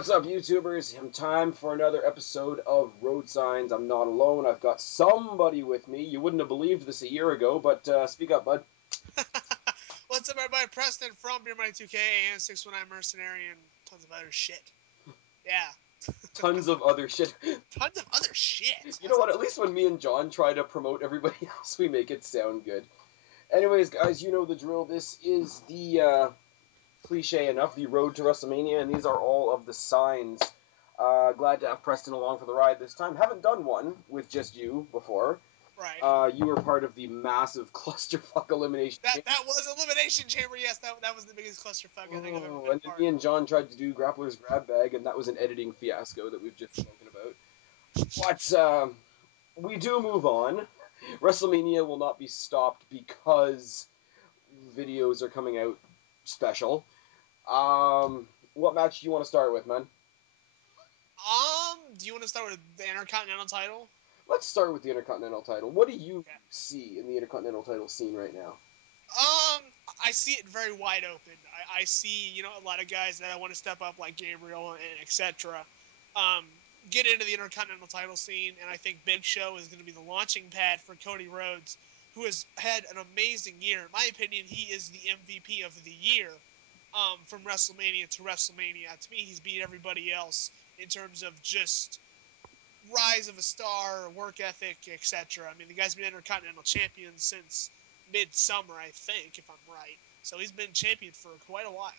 What's up, YouTubers? Time for another episode of Road Signs. I'm not alone. I've got somebody with me. You wouldn't have believed this a year ago, but speak up, bud. What's up, everybody? Preston from Beer Money 2K and 619 Mercenary and tons of other shit. Yeah. Tons of other shit. Tons of other shit. You know what? At least when me and John try to promote everybody else, we make it sound good. Anyways, guys, you know the drill. This is the cliche enough, the road to WrestleMania, and these are all of the signs. Glad to have Preston along for the ride this time. Haven't done one with just you before. Right. You were part of the massive clusterfuck elimination. That was Elimination Chamber. Yes, that was the biggest clusterfuck I think I've ever been And then part me of. and John tried to do Grappler's Grab Bag, and that was an editing fiasco that we've just spoken about. But we do move on. WrestleMania will not be stopped because videos are coming out special. What match do you want to start with, man? Do you want to start with the Intercontinental title? Let's start with the Intercontinental title. What do you see in the Intercontinental title scene right now? I see it very wide open. I see, a lot of guys that I want to step up, like Gabriel and etc. Get into the Intercontinental title scene, and I think Big Show is going to be the launching pad for Cody Rhodes, who has had an amazing year. In my opinion, he is the MVP of the year. From WrestleMania to WrestleMania, to me, he's beat everybody else in terms of just rise of a star, work ethic, etc. I mean, the guy's been Intercontinental Champion since midsummer, I think, if I'm right. So he's been champion for quite a while.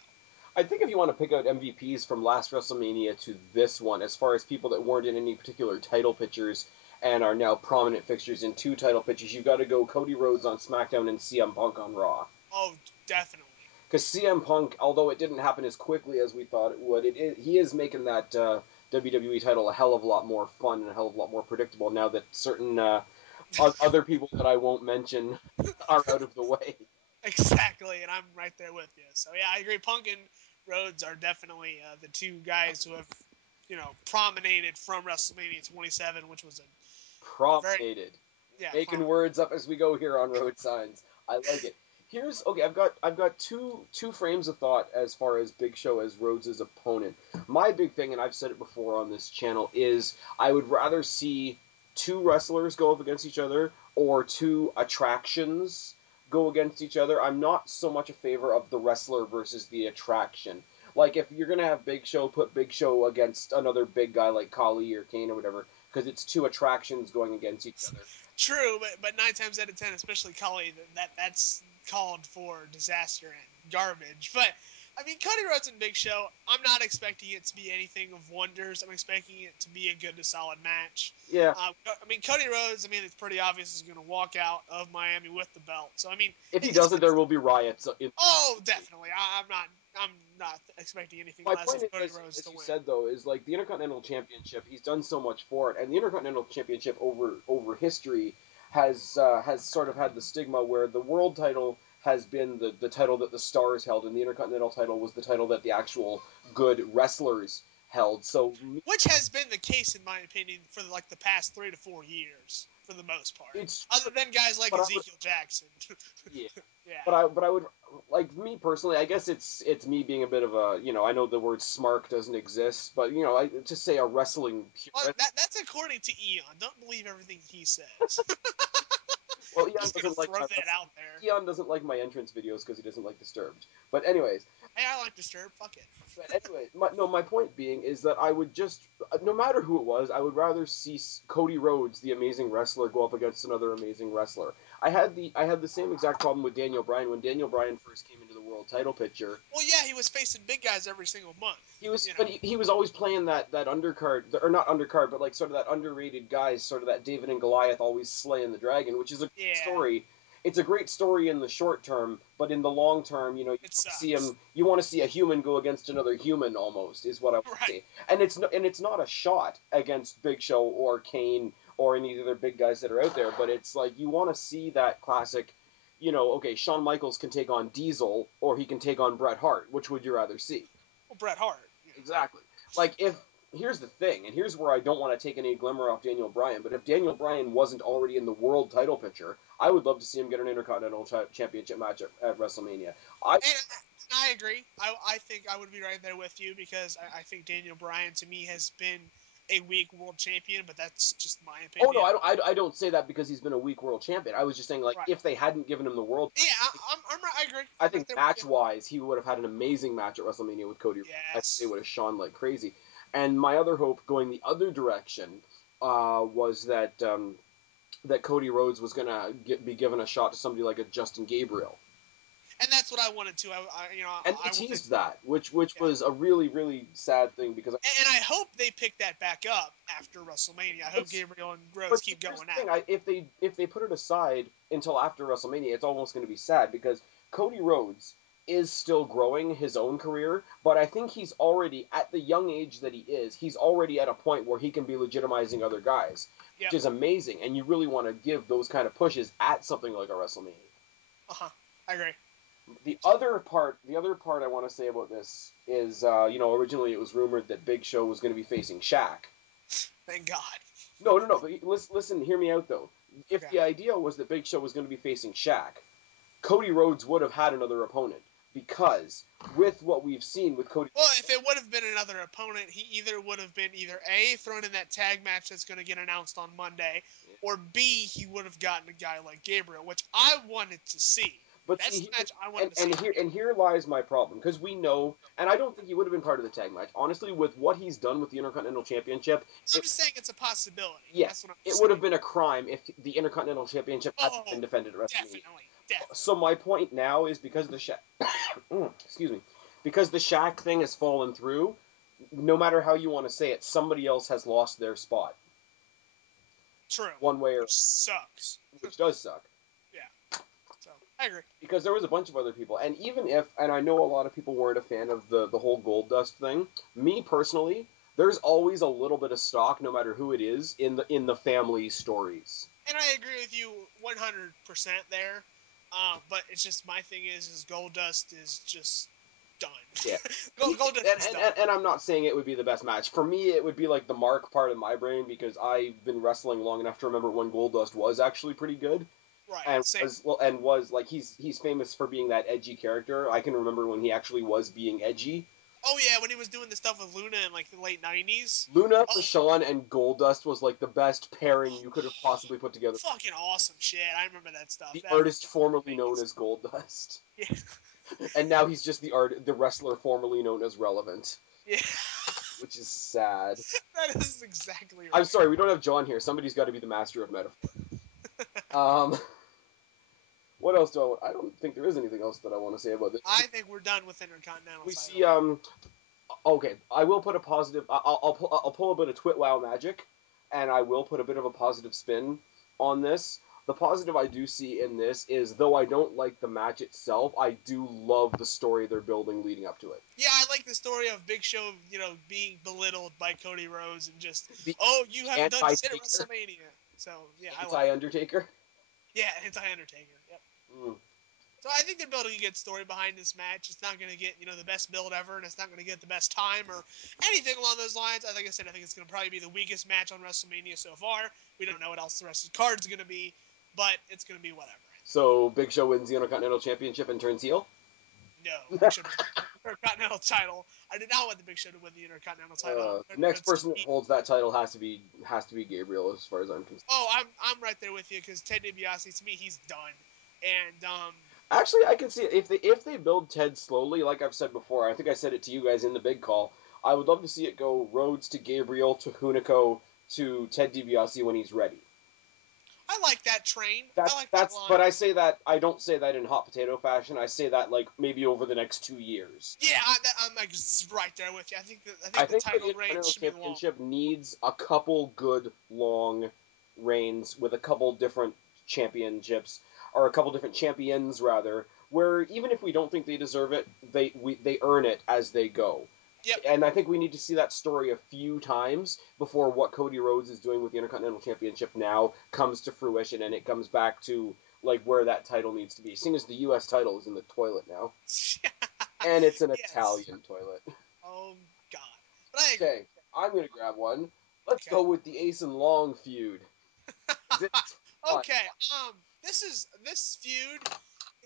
I think if you want to pick out MVPs from last WrestleMania to this one, as far as people that weren't in any particular title pictures and are now prominent fixtures in two title pictures, you've got to go Cody Rhodes on SmackDown and CM Punk on Raw. Oh, definitely. Because CM Punk, although it didn't happen as quickly as we thought it would, he is making that WWE title a hell of a lot more fun and a hell of a lot more predictable now that certain other people that I won't mention are out of the way. Exactly, and I'm right there with you. So yeah, I agree. Punk and Rhodes are definitely the two guys who have, promenaded from WrestleMania 27, which was a very Prominated. Making prominent. words up as we go here on Road Signs. I like it. Here's okay. I've got two frames of thought as far as Big Show as Rhodes' opponent. My big thing, and I've said it before on this channel, is I would rather see two wrestlers go up against each other or two attractions go against each other. I'm not so much a favor of the wrestler versus the attraction. Like if you're gonna have Big Show, put Big Show against another big guy like Khali or Kane or whatever, because it's two attractions going against each other. True, but 9 times out of 10, especially Cully, that's called for disaster and garbage. But I mean, Cody Rhodes and Big Show, I'm not expecting it to be anything of wonders. I'm expecting it to be a good to solid match. Yeah. I mean, Cody Rhodes, it's pretty obvious is going to walk out of Miami with the belt. So I mean, If he doesn't, there will be riots. definitely. I'm not expecting anything My less point of is, Cody Rhodes as to you win. said though, is like the Intercontinental Championship. He's done so much for it, and the Intercontinental Championship over history has sort of had the stigma where the world title has been the title that the stars held, and the Intercontinental title was the title that the actual good wrestlers held. So Which has been the case, in my opinion, for like the past 3 to 4 years, for the most part. it's Other than guys like but I would, Ezekiel Jackson. yeah. Yeah. But I would like me personally. I guess it's me being a bit of a I know the word smart doesn't exist, but I just say a wrestling Well, purist. that's according to Eon. Don't believe everything he says. Well, I'm just gonna throw that out there. Eon doesn't like my entrance videos because he doesn't like Disturbed. But anyways, Hey, I like Disturbed. Fuck it. my point being is that I would just, no matter who it was, I would rather see Cody Rhodes, the amazing wrestler, go up against another amazing wrestler. I had the same exact problem with Daniel Bryan when Daniel Bryan first came into the world title picture. Well, yeah, he was facing big guys every single month. He was always playing that undercard, or not undercard, but like sort of that underrated guys, sort of that David and Goliath always slaying the dragon, which is a great Yeah, story. It's a great story in the short term, but in the long term, it sucks. you want to see a human go against another human almost is what I want to Right. see. And it's not a shot against Big Show or Kane or any of the other big guys that are out there, but it's like you want to see that classic. Okay, Shawn Michaels can take on Diesel or he can take on Bret Hart. Which would you rather see? Well, Bret Hart. Exactly. Like if here's the thing, and here's where I don't want to take any glimmer off Daniel Bryan, but if Daniel Bryan wasn't already in the world title picture, I would love to see him get an Intercontinental Championship match at WrestleMania. I And I agree. I think I would be right there with you because I think Daniel Bryan to me has been a weak world champion, but that's just my Oh no, opinion. I don't say that because he's been a weak world champion. I was just saying, like, Right. if they hadn't given him the world, Yeah, I agree. I I'm right think there with you. match wise, he would have had an amazing match at WrestleMania with Cody. I think they Yes. would have shone like crazy. And my other hope, going the other direction, was that Cody Rhodes was gonna be given a shot to somebody like a Justin Gabriel. And that's what I wanted to. And they I wanted. teased that, which Yeah. was a really really sad thing because And I hope they pick that back up after WrestleMania. I hope it's. Gabriel and Rhodes But keep here's the going at thing: it. if they put it aside until after WrestleMania, it's almost going to be sad because Cody Rhodes is still growing his own career, but I think he's already at the young age that he is. He's already at a point where he can be legitimizing other guys, which Yep. is amazing. And you really want to give those kind of pushes at something like a WrestleMania. I agree. The other part I want to say about this is, originally it was rumored that Big Show was going to be facing Shaq. Thank God. No. But listen, hear me out though. If Okay. the idea was that Big Show was going to be facing Shaq, Cody Rhodes would have had another opponent because with what we've seen with Cody. Well, if it would have been another opponent, he either would have been either A, thrown in that tag match that's going to get announced on Monday, or B, he would have gotten a guy like Gabriel, which I wanted to see. But That's see, the match I wanted to see. and here lies my problem because we know, and I don't think he would have been part of the tag match. Honestly, with what he's done with the Intercontinental Championship, I'm just saying it's a possibility. That's yes, what I'm it saying. would have been a crime if the Intercontinental Championship hadn't Oh, been defended at WrestleMania. definitely. Definitely. So my point now is because the Shaq, excuse me, because the Shaq thing has fallen through. No matter how you want to say it, somebody else has lost their spot, True. one way or Which sucks. which does suck. Yeah. So, I agree. Because there was a bunch of other people, and even if, and I know a lot of people weren't a fan of the whole Gold Dust thing. Me personally, there's always a little bit of stock, no matter who it is, in the family stories. And I agree with you 100% there. But it's just my thing is Goldust is just done. Yeah. Goldust is done. And I'm not saying it would be the best match. For me, it would be like the Mark part of my brain because I've been wrestling long enough to remember when Goldust was actually pretty good. Right. And Same. was like he's famous for being that edgy character. I can remember when he actually was being edgy. Oh yeah, when he was doing the stuff with Luna in like the late '90s. Luna, Oh, Rashawn, and Goldust was like the best pairing you could have possibly put together. fucking awesome shit. I remember that stuff. The That was artist formerly known as Goldust, yeah, and now he's just the wrestler formerly known as Relevant, yeah. which is sad. That is exactly I'm right. sorry, we don't have John here. Somebody's got to be the master of metaphor. Um, what else do I want? I don't think there is anything else that I want to say about this. I think we're done with Intercontinental We title. see okay, I will put a positive. I'll pull a bit of Twit Wow magic, and I will put a bit of a positive spin on this. The positive I do see in this is, though I don't like the match itself, I do love the story they're building leading up to it. Yeah, I like the story of Big Show, being belittled by Cody Rhodes and just, The oh, you haven't done shit at anti-taker, WrestleMania. So yeah, I like it. anti-Undertaker. Yeah, anti-Undertaker. Yep. Mm. So I think they're building a good story behind this match. It's not going to get, the best build ever, and it's not going to get the best time or anything along those lines. Like I said, I think it's going to probably be the weakest match on WrestleMania so far. We don't know what else the rest of the card's going to be, but it's going to be whatever. So Big Show wins the Intercontinental Championship and turns heel. No, Big Show doesn't win the Intercontinental title. I did not want the Big Show to win the Intercontinental title. I The wanted next Rhodes to person that beat. holds that title has to be Gabriel, as far as I'm concerned. Oh, I'm right there with you because Ted DiBiase, to me, he's done. And Actually, I can see it. If they build Ted slowly, like I've said before. I think I said it to you guys in the big call. I would love to see it go Rhodes to Gabriel to Hunico to Ted DiBiase when he's ready. I like that train. I like that That's. line. But I say that I don't say that in hot potato fashion. I say that like maybe over the next 2 years. Yeah, I'm like right there with you. I I think the think the title reign Intercontinental should be long. Championship needs a couple good long reigns with a couple different championships or a couple different champions rather, where even if we don't think they deserve it, they earn it as they go. Yep. And I think we need to see that story a few times before what Cody Rhodes is doing with the Intercontinental Championship now comes to fruition and it comes back to like where that title needs to be. Seeing as the U.S. title is in the toilet now, and it's an Yes. Italian toilet. Oh God. But I agree. Okay, I'm gonna grab one. Let's Okay. go with the Ace and Long feud. It's fun. Okay. This feud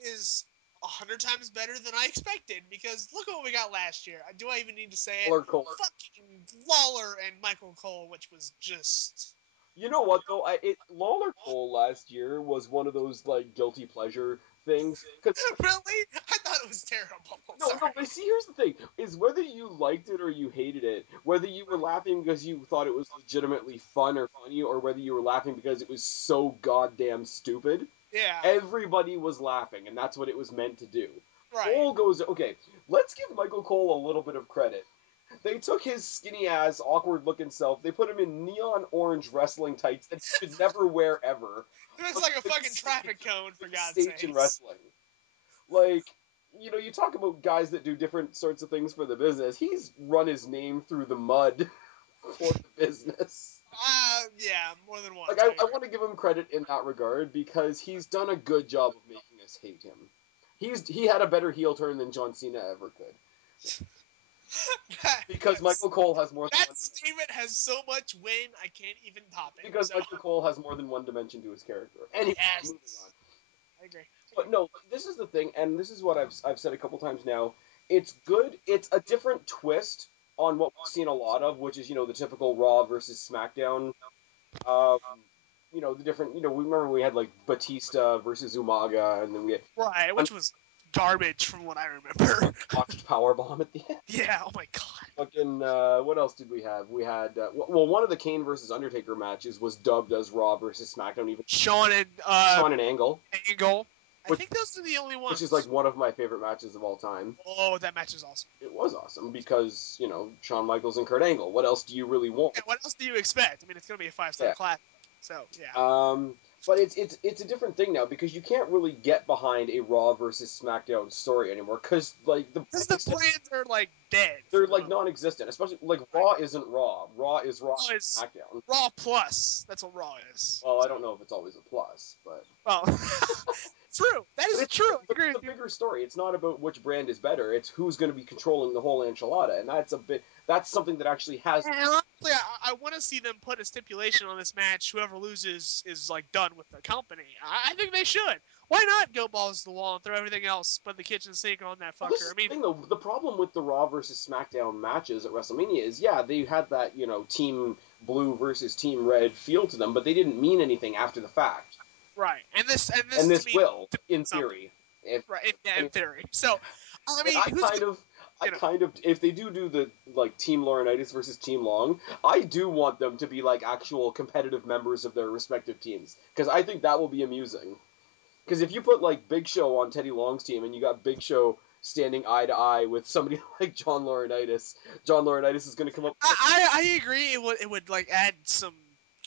is 100 times better than I expected, because look what we got last year. Do I even need to say it? Lawler Cole. Fucking Lawler and Michael Cole, which was just... You know what though? Lawler Cole last year was one of those like guilty pleasure things. Cause Really? I thought it was terrible. no, Sorry. but see, here's the thing: is whether you liked it or you hated it, whether you were laughing because you thought it was legitimately fun or funny, or whether you were laughing because it was so goddamn stupid. Yeah. Everybody was laughing, and that's what it was meant to do. Right. Cole goes, okay, let's give Michael Cole a little bit of credit. They took his skinny ass, awkward looking self, they put him in neon orange wrestling tights that he should never wear ever. It's like a fucking traffic cone, for God's Stage in sakes. wrestling. Like, you know, you talk about guys that do different sorts of things for the business. He's run his name through the mud for the business. Yeah, more than once. Like, I want to give him credit in that regard because he's done a good job of making us hate him. He had a better heel turn than John Cena ever could. Because Michael Cole has more than that one statement has so much wind, I can't even top it. because Michael Cole has more than one dimension to his character. Anyway, yes. moving on. I agree. But no, this is the thing, and this is what I've said a couple times now. It's good. It's a different twist on what we've seen a lot of, which is the typical Raw versus SmackDown. Um, the different. We remember we had like Batista versus Umaga, and then we had Right, which was garbage from what I remember. botched powerbomb at the end. Yeah. Oh my god. Fucking what else did we have? We had one of the Kane versus Undertaker matches was dubbed as Raw versus SmackDown, even Shawn on an Angle. Angle. I think those are the only ones. Which is like one of my favorite matches of all time. Oh, that match is awesome. It was awesome because Shawn Michaels and Kurt Angle. What else do you really want? Yeah, what else do you expect? I mean, it's gonna be a 5-star classic. So yeah. But it's a different thing now because you can't really get behind a Raw versus SmackDown story anymore because like the brands are like dead. They're like non-existent, especially like Raw isn't Raw. Raw is Raw. Raw is SmackDown. Raw Plus. That's what Raw is. Well, I don't know if it's always a plus, but well, true. That is true. But it's a bigger story. It's not about which brand is better. It's who's going to be controlling the whole enchilada, and that's something that actually has. And honestly, I want to see them put a stipulation on this match. Whoever loses is like done with the company. I think they should. Why not go balls to the wall and throw everything else but the kitchen sink on that fucker? Well, I mean, the problem with the Raw versus SmackDown matches at WrestleMania is, they had that Team Blue versus Team Red feel to them, but they didn't mean anything after the fact. Right, and this will, in theory. In theory. So, I mean, I kind of, if they do the like Team Laurinaitis versus Team Long, I do want them to be like actual competitive members of their respective teams because I think that will be amusing. Because if you put like Big Show on Teddy Long's team and you got Big Show standing eye to eye with somebody like John Laurinaitis is going to come up. I agree. It would like add some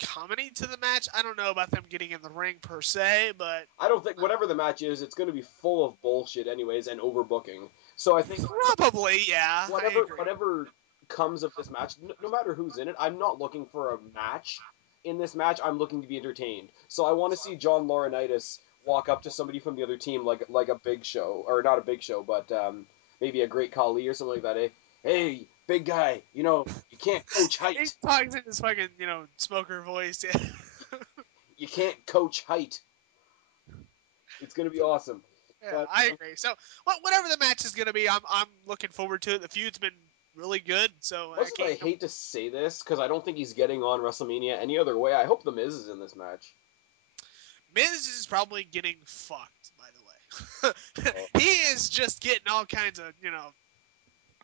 comedy to the match. I don't know about them getting in the ring per se, but I don't think whatever the match is, it's going to be full of bullshit anyways and overbooking. So I think probably whatever comes of this match, no matter who's in it, I'm not looking for a match. In this match, I'm looking to be entertained. So I want to see John Laurinaitis walk up to somebody from the other team like a Big Show, or not a Big Show, but maybe a Great Khali or something like that. Hey, big guy, you can't coach height. He talks in his fucking smoker voice. You can't coach height. It's gonna be awesome. Yeah, but, I agree. So whatever the match is gonna be, I'm looking forward to it. The feud's been really good, so I hate to say this because I don't think he's getting on WrestleMania any other way. I hope The Miz is in this match. Miz is probably getting fucked, by the way. He is just getting all kinds of,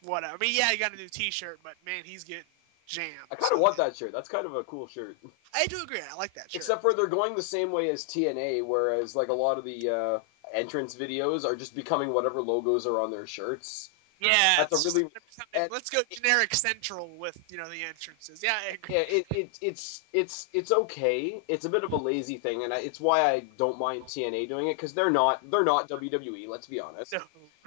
whatever. I mean, yeah, he got a new T-shirt, but man, he's getting jammed. I kind of want that shirt. That's kind of a cool shirt. I do agree. I like that shirt. Except for they're going the same way as TNA, whereas like a lot of the entrance videos are just becoming whatever logos are on their shirts. Yeah, that's a really. Let's go generic central with the entrances. Yeah, I agree. Yeah, it's okay. It's a bit of a lazy thing, and it's why I don't mind TNA doing it because they're not WWE. Let's be honest.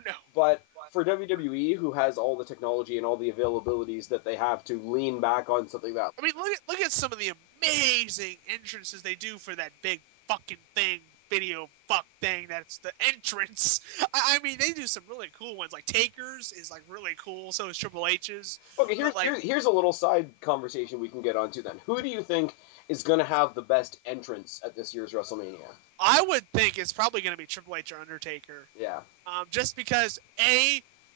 No. But for WWE, who has all the technology and all the availabilities that they have to lean back on something that. I mean, look at some of the amazing entrances they do for that big fucking thing video fuck thing that's the entrance. I mean, they do some really cool ones. Like Taker's is like really cool. So is Triple H's. Okay, But like, here's a little side conversation we can get onto then. Who do you think is going to have the best entrance at this year's WrestleMania? I would think it's probably going to be Triple H or Undertaker. Yeah. Just because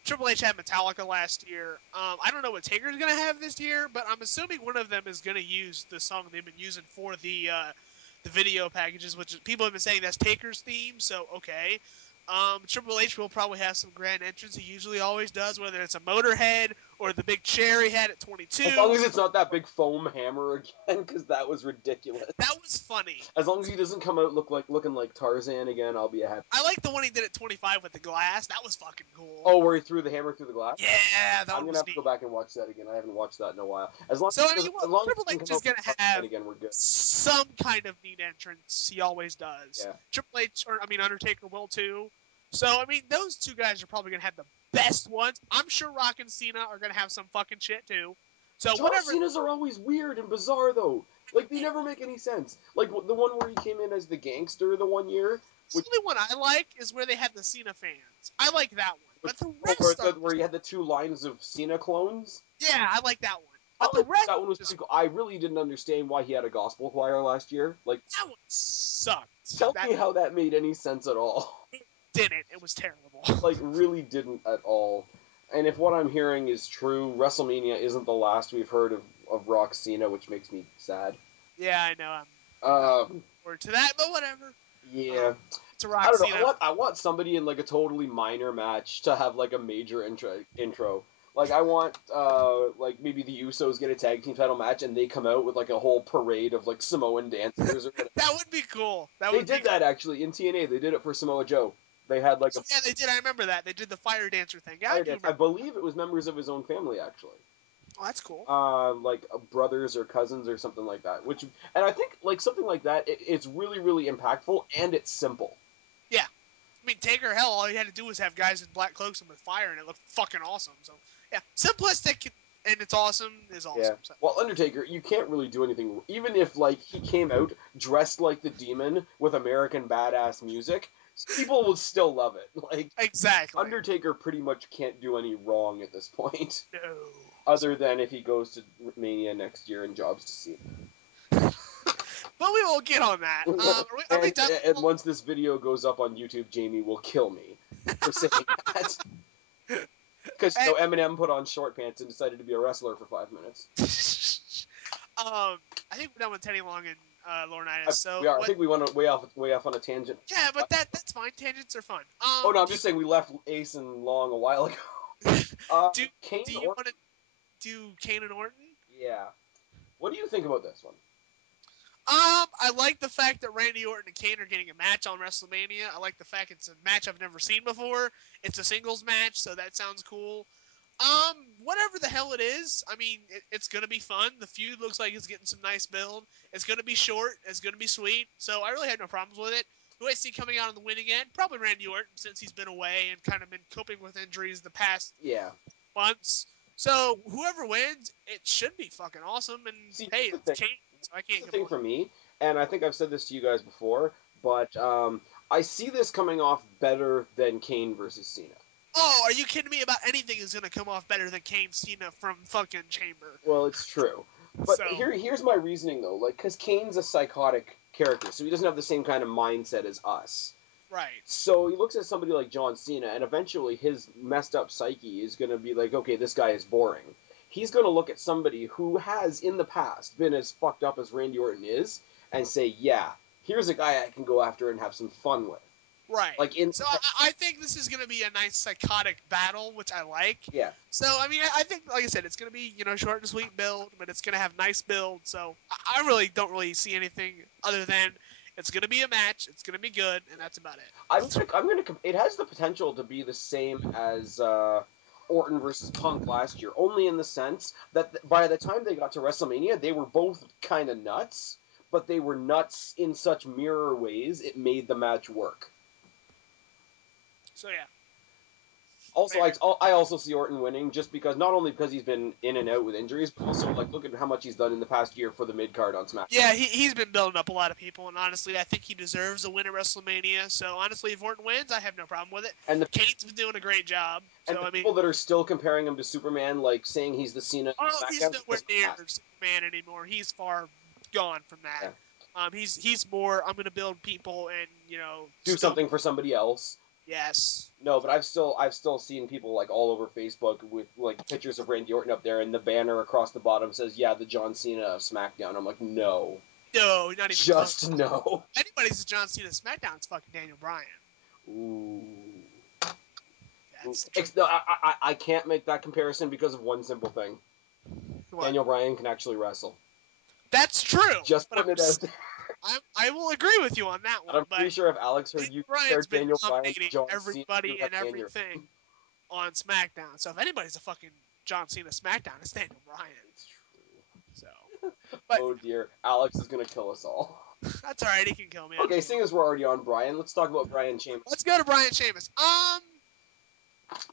Triple H had Metallica last year. I don't know what Taker's going to have this year, but I'm assuming one of them is going to use the song they've been using for the video packages, which people have been saying that's Taker's theme. So okay. Triple H will probably have some grand entrance. He usually always does, whether it's a Motorhead or the big chair he had at 22. As long as it's not that big foam hammer again, because that was ridiculous. That was funny. As long as he doesn't come out looking like Tarzan again, I'll be happy. I like the one he did at 25 with the glass. That was fucking cool. Oh, where he threw the hammer through the glass? Yeah, that I'm was gonna have neat. to go back and watch that again. I haven't watched that in a while. As long So I as, mean, as long Triple as H is gonna have again, we're good. some kind of neat entrance. He always does. Yeah. Triple H, or I mean Undertaker will too. So I mean, those two guys are probably gonna have the best ones. I'm sure Rock and Cena are gonna have some fucking shit too. So John whatever. Cena's are always weird and bizarre though. Like they never make any sense. Like the one where he came in as the gangster the one year. The only one I like is where they had the Cena fans. I like that one, but the where, rest are where he had the two lines of Cena clones. yeah, I like that one. I But the like rest that one was just pretty cool. I really didn't understand why he had a gospel choir last year. Like, that one sucked. tell That me how that made any sense at all. didn't. It was terrible. Like, really didn't at all. And if what I'm hearing is true, WrestleMania isn't the last we've heard of Rock Cena, which makes me sad. Yeah, I know. I'm forward to that, but whatever. Yeah. It's a I Rock don't know. Cena. I want somebody in like a totally minor match to have like a major intro. Like I want like maybe the Usos get a tag team title match and they come out with like a whole parade of like Samoan dancers or whatever. That would be cool. They did that actually in TNA. They did it for Samoa Joe. They had like a Yeah, they did. I remember that. They did the fire dancer thing. Yeah, I fire do dance. remember. I believe it was members of his own family actually. Oh, that's cool. Like brothers or cousins or something like that. Which and I think like something like that. It's really really impactful and it's simple. Yeah. I mean, Taker, hell, all he had to do was have guys in black cloaks and with fire, and it looked fucking awesome. So, yeah, simplistic and it's awesome is awesome. Yeah. So. Well, Undertaker, you can't really do anything. Even if like he came out dressed like the Demon with American badass music, people will still love it. Like Exactly. Undertaker pretty much can't do any wrong at this point. No. Other than if he goes to Mania next year and jobs to see. But we won't get on that. Are we done? And once this video goes up on YouTube, Jamie will kill me for saying that. Because Eminem put on short pants and decided to be a wrestler for 5 minutes. I think we're done with Teddy Long and Laurinaitis. So we are. I think we went way off on a tangent. Yeah, but that's fine. Tangents are fun. Oh no, I'm just saying we left Ace and Long a while ago. do Kane you want to do Kane and Orton? Yeah. What do you think about this one? I like the fact that Randy Orton and Kane are getting a match on WrestleMania. I like the fact it's a match I've never seen before. It's a singles match, so that sounds cool. Whatever the hell it is, I mean, it's gonna be fun. The feud looks like it's getting some nice build. It's gonna be short. It's gonna be sweet. So I really have no problems with it. Who I see coming out on the winning end? Probably Randy Orton, since he's been away and kind of been coping with injuries the past months. So whoever wins, it should be fucking awesome. And hey, it's Kane, so I can't complain. Thing for me, and I think I've said this to you guys before, but I see this coming off better than Kane versus Cena. Oh, are you kidding me? About anything is going to come off better than Kane Cena from fucking Chamber. Well, it's true. But here's my reasoning, though. Like, because Kane's a psychotic character, so he doesn't have the same kind of mindset as us. Right. So he looks at somebody like John Cena, and eventually his messed up psyche is going to be like, okay, this guy is boring. He's going to look at somebody who has, in the past, been as fucked up as Randy Orton is, and say, yeah, here's a guy I can go after and have some fun with. Right. Like so I think this is going to be a nice psychotic battle, which I like. Yeah. So, I mean, I think, like I said, it's going to be, short and sweet build, but it's going to have nice build. So I really don't really see anything other than it's going to be a match, it's going to be good, and that's about it. It has the potential to be the same as Orton versus Punk last year, only in the sense that by the time they got to WrestleMania, they were both kind of nuts, but they were nuts in such mirror ways it made the match work. So yeah. Also, Fair. I also see Orton winning just because not only because he's been in and out with injuries, but also like look at how much he's done in the past year for the mid card on SmackDown. Yeah, he's been building up a lot of people, and honestly, I think he deserves a win at WrestleMania. So honestly, if Orton wins, I have no problem with it. And the Kane's been doing a great job. and So the I mean, people that are still comparing him to Superman, like saying he's the Cena of oh, he's SmackDown, nowhere doesn't near last. Superman anymore. He's far gone from that. Yeah. He's more. I'm gonna build people, and Do still something for somebody else. yes. No, but I've still seen people like all over Facebook with like pictures of Randy Orton up there, and the banner across the bottom says, "Yeah, the John Cena of SmackDown." I'm like, no, No, not even close. just no. Anybody's a John Cena SmackDown. It's fucking Daniel Bryan. Ooh. That's the truth. No, I can't make that comparison because of one simple thing. What? Daniel Bryan can actually wrestle. That's true. Just But putting it out there. I will agree with you on that And one. I'm pretty But sure if Alex heard Daniel you compare Bryan's been Daniel Bryan to dominating John Cena, he everybody would have and an aneurysm. everything on SmackDown. So if anybody's a fucking John Cena SmackDown, it's Daniel Bryan. It's true. So, but Oh dear, Alex is gonna kill us all. that's all right. He can kill me. Okay, seeing as we're already on Bryan, let's talk about Bryan Sheamus. Let's go to Bryan Sheamus.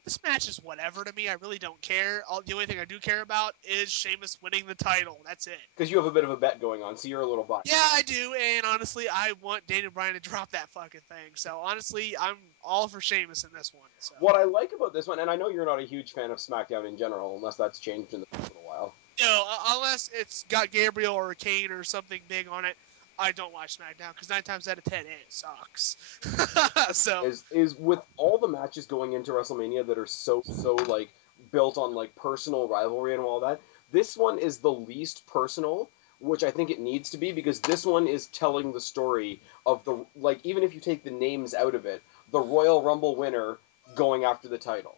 This match is whatever to me. I really don't care. The only thing I do care about is Sheamus winning the title. That's it. Because you have a bit of a bet going on, so you're a little biased. Yeah, I do, and honestly, I want Daniel Bryan to drop that fucking thing. So honestly, I'm all for Sheamus in this one. So. What I like about this one, and I know you're not a huge fan of SmackDown in general, unless that's changed in the past little while. No, unless it's got Gabriel or Kane or something big on it, I don't watch SmackDown because 9 times out of 10 it sucks. So is with all the matches going into WrestleMania that are so like built on like personal rivalry and all that, this one is the least personal, which I think it needs to be because this one is telling the story of the like even if you take the names out of it, the Royal Rumble winner going after the title.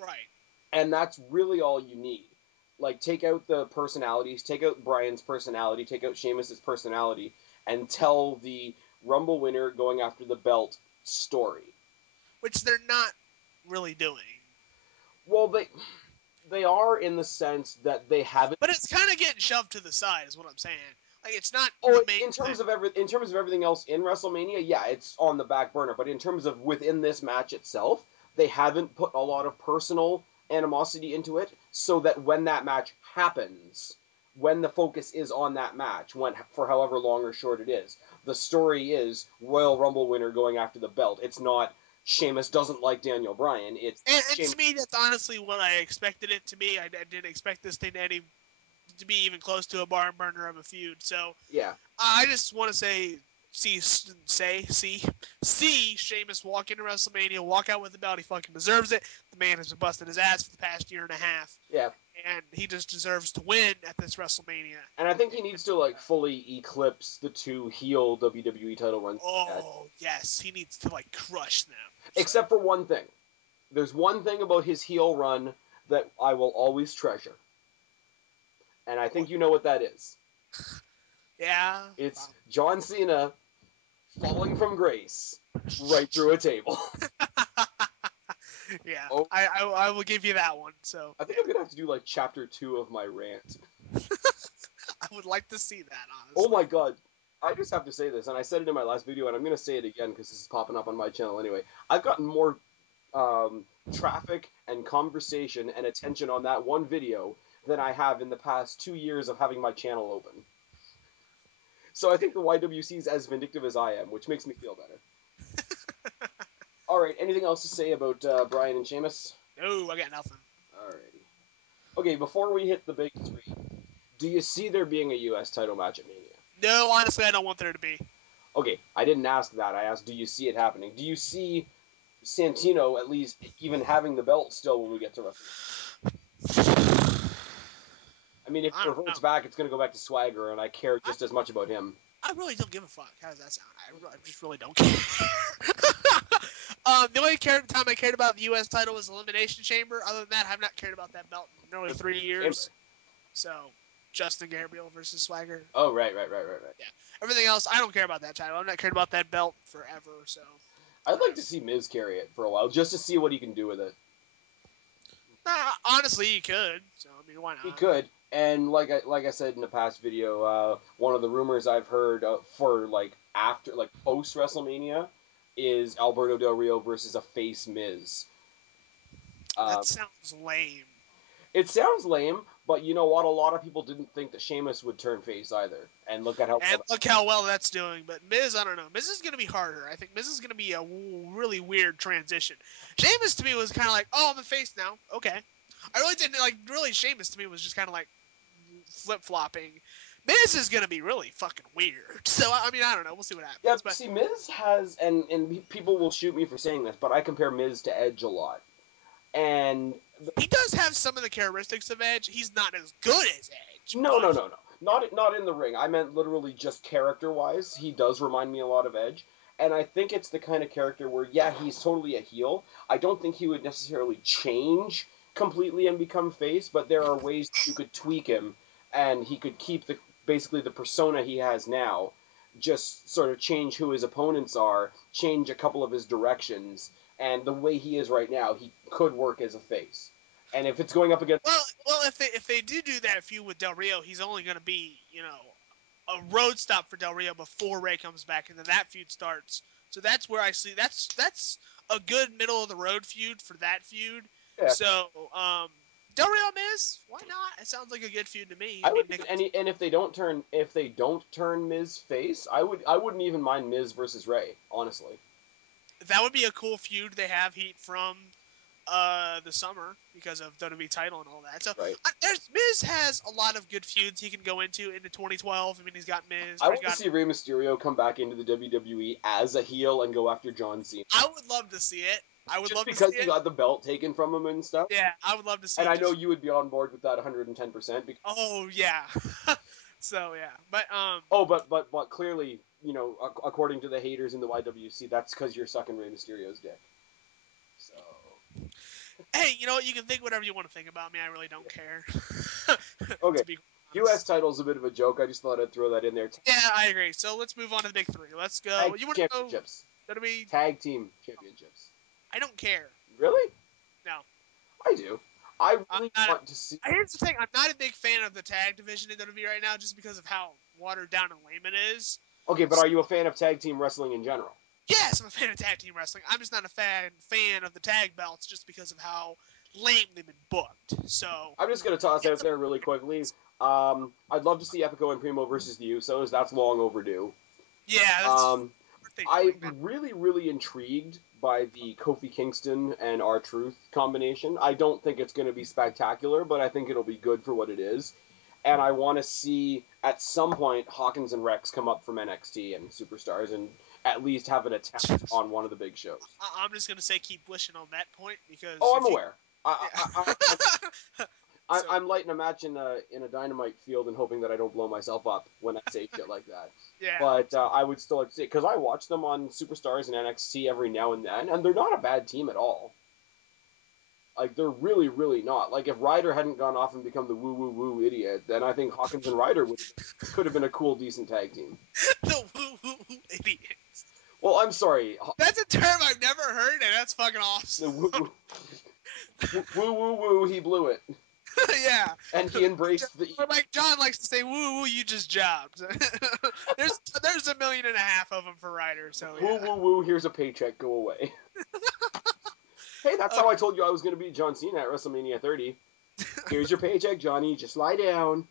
right. And that's really all you need. Like, take out the personalities, take out Bryan's personality, take out Sheamus's personality, and tell the Rumble winner going after the belt story. Which they're not really doing. Well, they are in the sense that they haven't. But it's kind of getting shoved to the side, is what I'm saying. Like it's not Oh, the main in terms thing. of in terms of everything else in WrestleMania, yeah, it's on the back burner. But in terms of within this match itself, they haven't put a lot of personal animosity into it, so that when that match happens, when the focus is on that match, when for however long or short it is, the story is Royal Rumble winner going after the belt. It's not Sheamus doesn't like Daniel Bryan. It's And to me, that's honestly what I expected it to be. I didn't expect this thing to be even close to a barn burner of a feud. So yeah. I just want to see Sheamus walk into WrestleMania, walk out with the belt. He fucking deserves it. The man has been busting his ass for the past year and a half. Yeah. And he just deserves to win at this WrestleMania. And I think he needs to like fully eclipse the two heel WWE title runs. Oh, yes. He needs to, like, crush them. Except for one thing. There's one thing about his heel run that I will always treasure. And I think you know what that is. Yeah. It's John Cena falling from grace right through a table. Yeah. Oh. I will give you that one. So I think I'm going to have to do like chapter 2 of my rant. I would like to see that, honestly. Oh my god. I just have to say this, and I said it in my last video, and I'm going to say it again because this is popping up on my channel anyway. I've gotten more traffic and conversation and attention on that one video than I have in the past 2 years of having my channel open. So I think the YWC is as vindictive as I am, which makes me feel better. Alright, anything else to say about Bryan and Sheamus? No, I got nothing. Alrighty. Okay, before we hit the big three, do you see there being a U.S. title match at Mania? No, honestly, I don't want there to be. Okay, I didn't ask that. I asked, do you see it happening? Do you see Santino at least even having the belt still when we get to WrestleMania? I mean, if it reverts back, it's going to go back to Swagger, and I care just as much about him. I really don't give a fuck. How does that sound? I just really don't care. The only time I cared about the U.S. title was Elimination Chamber. Other than that, I've not cared about that belt in nearly 3 years. Chamber. So, Justin Gabriel versus Swagger. Oh, right. Yeah. Everything else, I don't care about that title. I've not cared about that belt forever. So, I'd like to see Miz carry it for a while, just to see what he can do with it. honestly, he could. So, I mean, why not? He could. And like I said in the past video, one of the rumors I've heard for post WrestleMania is Alberto Del Rio versus a face Miz. That sounds lame. It sounds lame, but you know what? A lot of people didn't think that Sheamus would turn face either, and look at how. And look how well that's doing. But Miz, I don't know. Miz is going to be harder. I think Miz is going to be a really weird transition. Sheamus to me was kind of like, oh, I'm a face now. Okay. I really didn't like. Really, Sheamus to me was just kind of like flip flopping. Miz is going to be really fucking weird. So I mean, I don't know. We'll see what happens. Yeah, But see, Miz has, and people will shoot me for saying this, but I compare Miz to Edge a lot, and he does have some of the characteristics of Edge. He's not as good as Edge. no, But no, no, no, not in the ring. I meant literally just character wise. He does remind me a lot of Edge, and I think it's the kind of character where yeah, he's totally a heel. I don't think he would necessarily change completely and become face, but there are ways you could tweak him, and he could keep the basically the persona he has now. Just sort of change who his opponents are, change a couple of his directions, and the way he is right now, he could work as a face. And if it's going up against well, if they do that feud with Del Rio, he's only going to be a road stop for Del Rio before Ray comes back, and then that feud starts. So that's where I see that's a good middle of the road feud for that feud. yeah, So Del Rio Miz, why not? It sounds like a good feud to me. I I mean, would even and if they don't turn Miz face, I wouldn't even mind Miz versus Ray, honestly. that would be a cool feud. They have heat from the summer because of WWE title and all that. So Right. Miz has a lot of good feuds he can go into 2012. I mean, he's got Miz. I Or he's want to got. see Rey Mysterio come back into the WWE as a heel and go after John Cena. I would love to see it. I would Just love to see because he it. got the belt taken from him and stuff. Yeah, I would love to see And it. I know Just you would be on board with that 110%. Because, oh yeah. So yeah, but oh, but clearly, you know, according to the haters in the YWC, that's because you're sucking Rey Mysterio's dick. So hey, you know what? You can think whatever you want to think about me. I really don't care. okay, To be U.S. honest. title's a bit of a joke. I just thought I'd throw that in there. Yeah, I agree. So let's move on to the big three. Let's go. Tag You want to go? championships. WWE? Tag team championships. I don't care. Really? No, I do. I I'm really not. want to see. Here's the thing. I'm not a big fan of the tag division in WWE right now, just because of how watered down and lame it is. Okay, but are you a fan of tag team wrestling in general? Yes, I'm a fan of tag team wrestling. I'm just not a fan of the tag belts, just because of how lame they've been booked. So I'm just going to toss out there really quickly. I'd love to see Epico and Primo versus the Usos. That's long overdue. yeah, that's Um, birthday I'm doing that. really, really intrigued by the Kofi Kingston and R-Truth combination. I don't think it's going to be spectacular, but I think it'll be good for what it is. And I want to see, at some point, Hawkins and Rex come up from NXT and Superstars and at least have an attempt on one of the big shows. I'm just gonna say keep wishing on that point because Oh, I'm if you, aware. so I'm lighting a match in a dynamite field and hoping that I don't blow myself up when I say shit like that. yeah, But I would still like to say because I watch them on Superstars and NXT every now and then, and they're not a bad team at all. Like they're really, really not. Like if Ryder hadn't gone off and become the woo woo woo idiot, then I think Hawkins and Ryder could have been a cool, decent tag team. the woo woo woo idiot. Well, I'm sorry, That's a term I've never heard, and that's fucking awesome. the woo woo woo woo. He blew it, Yeah. and he embraced the. Or like John likes to say, "Woo woo, you just jobbed." there's 1.5 million of them for Ryder, so Woo yeah. woo woo. Here's a paycheck. Go away. Hey, that's how I told you I was going to beat John Cena at WrestleMania 30. Here's your paycheck, Johnny. Just lie down.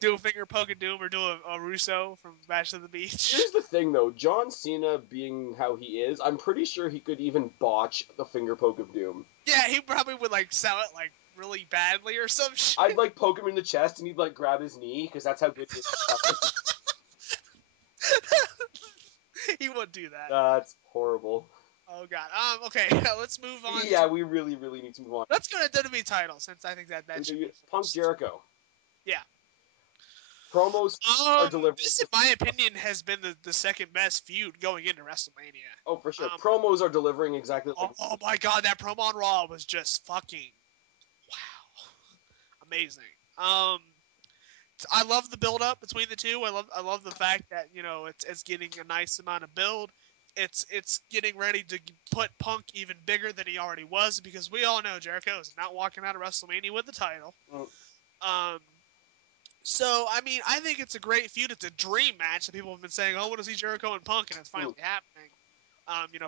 Do a finger poke of doom or do a Russo from Bash to the Beach. Here's the thing, though. John Cena, being how he is, I'm pretty sure he could even botch the finger poke of doom. Yeah, he probably would like sell it like really badly or some shit. I'd like poke him in the chest and he'd like grab his knee because that's how good he is. He would do that. That's horrible. Oh god. Okay, let's move on. Yeah, we really, really need to move on. Let's go to WWE title since I think that should be Punk first. Jericho. Yeah. Promos are delivered. This, in my opinion, has been the second best feud going into WrestleMania. Oh, for sure. Promos are delivering exactly like. Oh my god, that promo on Raw was just fucking wow, amazing. I love the build up between the two. I love the fact that it's getting a nice amount of build. It's getting ready to put Punk even bigger than he already was because we all know Jericho is not walking out of WrestleMania with the title. Um, So, I mean, I think it's a great feud. It's a dream match that people have been saying, oh, I want to see Jericho and Punk, and it's finally happening.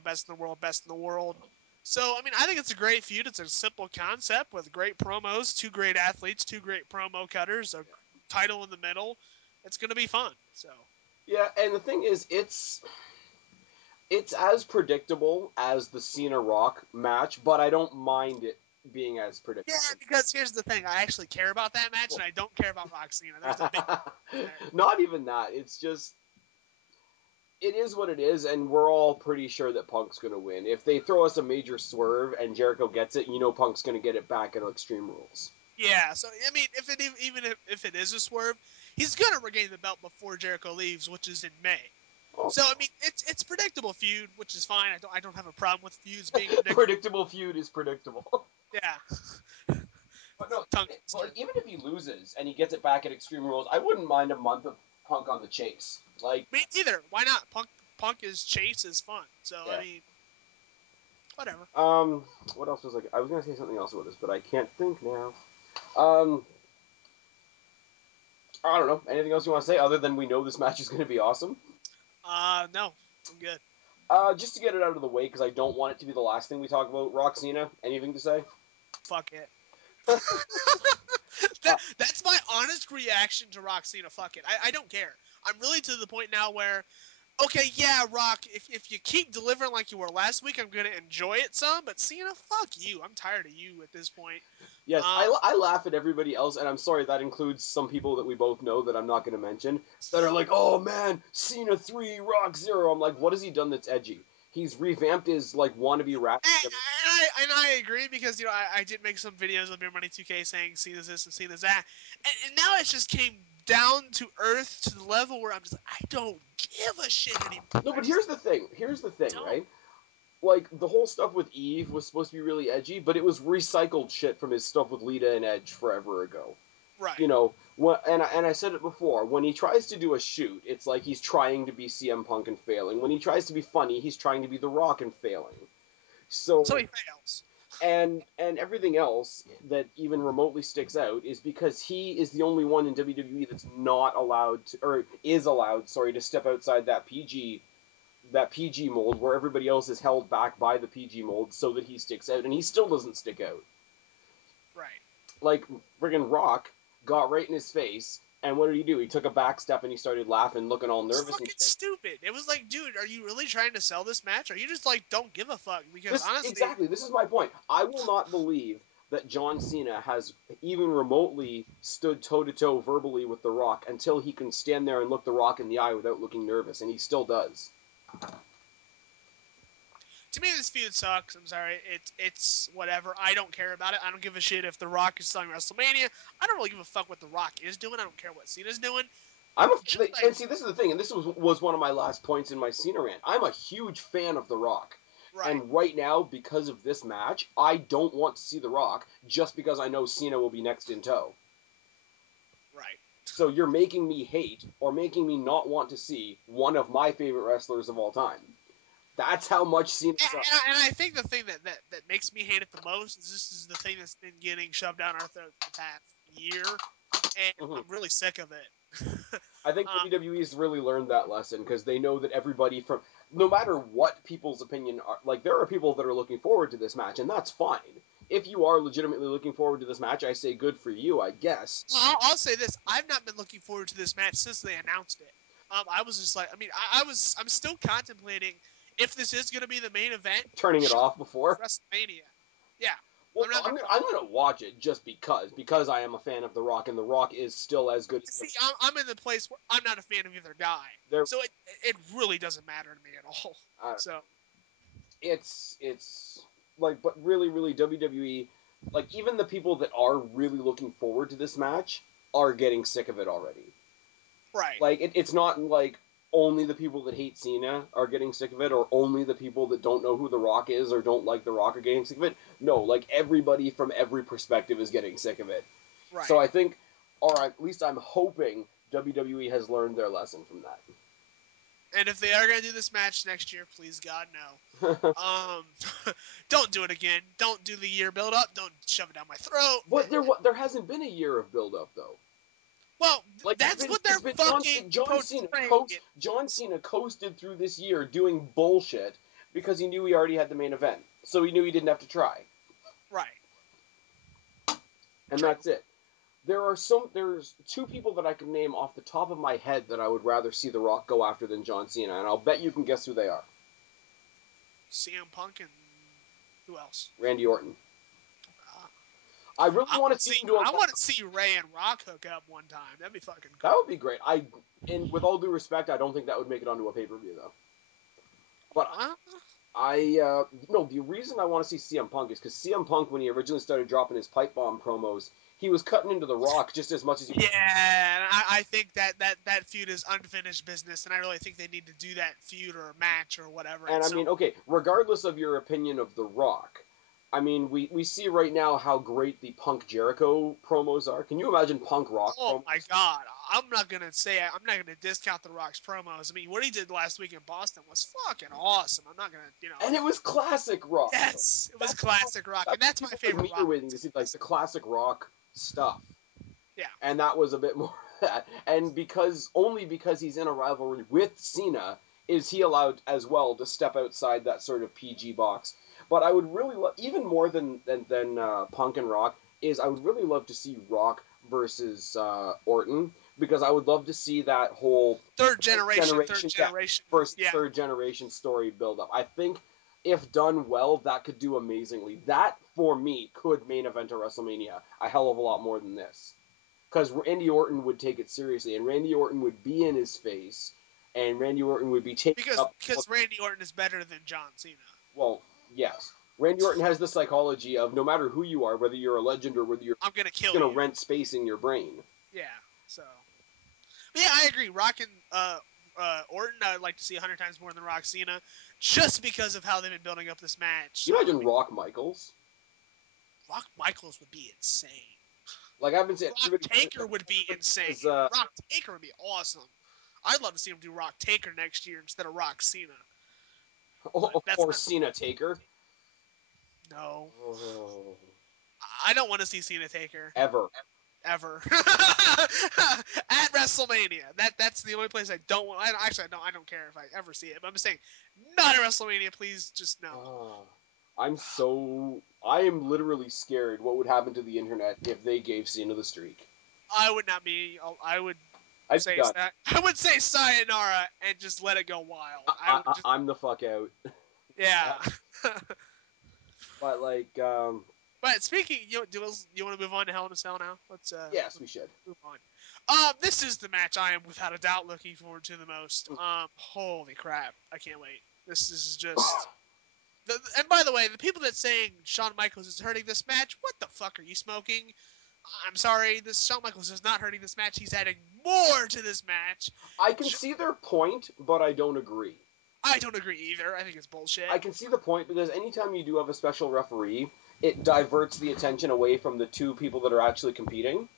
Best in the world, best in the world. So, I mean, I think it's a great feud. It's a simple concept with great promos, two great athletes, two great promo cutters, a title in the middle. It's going to be fun. So, Yeah, and the thing is, it's as predictable as the Cena Rock match, but I don't mind it being as yeah, predictable. because here's the thing. I actually care about that match, and I don't care about Rock Cena. There's a big there. Not even that. It's just it is what it is, and we're all pretty sure that Punk's going to win. If they throw us a major swerve and Jericho gets it, you know Punk's going to get it back at Extreme Rules. Yeah, so, I mean, even if it is a swerve, he's going to regain the belt before Jericho leaves, which is in May. Oh. So, I mean, it's predictable feud, which is fine. I don't have a problem with feuds being predictable. Predictable feud is predictable. Yeah. But no, Tongue like even if he loses and he gets it back at Extreme Rules, I wouldn't mind a month of Punk on the chase. Like, Me either. Why not? Punk is chase is fun. So, I yeah. mean, whatever. What else was I was gonna say something else about this, but I can't think now. Um, I don't know. Anything else you want to say other than we know this match is gonna be awesome? No, I'm good. Just to get it out of the way, because I don't want it to be the last thing we talk about. Rock Cena, anything to say? Fuck it. Uh, That's my honest reaction to Rock Cena. Fuck it. I don't care. I'm really to the point now where, okay, yeah, Rock, if you keep delivering like you were last week, I'm going to enjoy it some. But Cena, fuck you. I'm tired of you at this point. yes, Um, I laugh at everybody else, and I'm sorry that includes some people that we both know that I'm not going to mention that are like, "Oh man, Cena 3, Rock 0." I'm like, what has he done that's edgy? He's revamped his like wannabe rap. and I agree because I did make some videos on Beer Money 2K saying Cena's this and Cena's that, and now it just came down to earth to the level where I'm just like, I don't give a shit anymore. No, but here's the thing. Here's the thing, Don't. right? Like the whole stuff with Eve was supposed to be really edgy, but it was recycled shit from his stuff with Lita and Edge forever ago. Right. You know, and I said it before. When he tries to do a shoot, it's like he's trying to be CM Punk and failing. When he tries to be funny, he's trying to be The Rock and failing. So So he fails. and everything else that even remotely sticks out is because he is the only one in WWE that's not allowed to, or is allowed, sorry, to step outside that PG mold where everybody else is held back by the PG mold so that he sticks out, and he still doesn't stick out. Right. Like friggin' Rock got right in his face, and what did he do? He took a back step and he started laughing, looking all It's nervous and fucking shit. stupid. It was like, dude, are you really trying to sell this match? Or you just like don't give a fuck? Because This honestly, exactly. This is my point. I will not believe that John Cena has even remotely stood toe to toe verbally with The Rock until he can stand there and look The Rock in the eye without looking nervous, and he still does. to me, this feud sucks. I'm sorry. It's whatever. I don't care about it. I don't give a shit if The Rock is selling WrestleMania. I don't really give a fuck what The Rock is doing. I don't care what Cena's doing. Just like And see, this is the thing, and this was one of my last points in my Cena rant. I'm a huge fan of The Rock. right, And right now, because of this match, I don't want to see The Rock just because I know Cena will be next in tow. right. So you're making me hate or making me not want to see one of my favorite wrestlers of all time. That's how much Cena sucks. And I think the thing that makes me hate it the most is this is the thing that's been getting shoved down our throat the past year, and Mhm. I'm really sick of it. I think um, WWE's really learned that lesson because they know that everybody from no matter what people's opinion are, like there are people that are looking forward to this match, and that's fine. If you are legitimately looking forward to this match, I say good for you, I guess. I'll say this: I've not been looking forward to this match since they announced it. I was just like, I mean, I'm still contemplating if this is going to be the main event. Turning it Show off before. WrestleMania. Yeah, Well, I'm not I'm gonna. gonna, I'm gonna watch it just because I am a fan of The Rock, and The Rock is still as good. See, I'm in the place where I'm not a fan of either guy, There, so it really doesn't matter to me at all. So it's like, but really WWE, like even the people that are really looking forward to this match are getting sick of it already. right, Like it's not like only the people that hate Cena are getting sick of it, or only the people that don't know who The Rock is or don't like The Rock are getting sick of it. No, like everybody from every perspective is getting sick of it. So right. I think, or at least I'm hoping WWE has learned their lesson from that. And if they are gonna do this match next year, please God no. Don't do it again. Don't do the year build up. Don't shove it down my throat. But there hasn't been a year of build up though. Well, Like that's what they're it's been fucking portraying. John Cena coasted through this year doing bullshit because he knew he already had the main event. So he knew he didn't have to try. Right. And True. that's it. There's two people that I can name off the top of my head that I would rather see The Rock go after than John Cena, and I'll bet you can guess who they are. CM Punk and who else? Randy Orton. Uh, I really want to see him do a... I want to see Ray and Rock hook up one time. That'd be fucking cool. That would be great. And with all due respect, I don't think that would make it onto a pay-per-view, though. But no, the reason I want to see CM Punk is because CM Punk, when he originally started dropping his pipe bomb promos, he was cutting into The Rock just as much as he... Yeah, and I think that feud is unfinished business, and I really think they need to do that feud or match or whatever. And I mean, okay, regardless of your opinion of The Rock, I mean, we see right now how great the Punk Jericho promos are. Can you imagine Punk Rock oh promos? my god, I'm not gonna discount The Rock's promos. I mean, what he did last week in Boston was fucking awesome. I'm not gonna. And it was classic Rock. Yes, it was classic Rock, and that's my favorite Rock. Rock. Waiting to see like the classic Rock stuff. Yeah. And that was a bit more of that. And only because he's in a rivalry with Cena is he allowed as well to step outside that sort of PG box. But I would really love, even more than Punk and Rock, is I would really love to see Rock versus Orton, because I would love to see that whole third generation first third generation story build up. I think if done well, that could do amazingly. That, for me, could main event a WrestleMania a hell of a lot more than this. Because Randy Orton would take it seriously, and Randy Orton would be in his face, and Randy Orton would be taking up... Because Randy Orton is better than John Cena. Well, yes. Randy Orton has the psychology of no matter who you are, whether you're a legend or whether you're... I'm gonna kill gonna you. rent space in your brain. Yeah, so... But yeah, I agree. Rock and Orton, I would like to see 100 times more than Rock Cena, just because of how they've been building up this match. Can you imagine Rock Michaels? Rock Michaels would be insane. Like, I've been saying... Rock Taker would be insane. Rock Taker would be awesome. I'd love to see him do Rock Taker next year instead of Rock Cena. Or Cena Taker. No. Oh. I don't want to see Cena Taker. Ever. At WrestleMania. That's the only place I don't want. I don't care if I ever see it. But I'm just saying, not at WrestleMania, please. Just no. I am literally scared what would happen to the internet if they gave Cena the streak. I would not be. I would say that. I would say sayonara and just let it go wild. I'm the fuck out. Yeah. But like, But speaking, you want to move on to Hell in a Cell now? Yes, we should move on. This is the match I am without a doubt looking forward to the most. Holy crap! I can't wait. This is just. And by the way, the people that saying Shawn Michaels is hurting this match, what the fuck are you smoking? I'm sorry, Shawn Michaels is not hurting this match. He's adding more to this match. I can see their point, but I don't agree. I don't agree either. I think it's bullshit. I can see the point because anytime you do have a special referee, it diverts the attention away from the two people that are actually competing.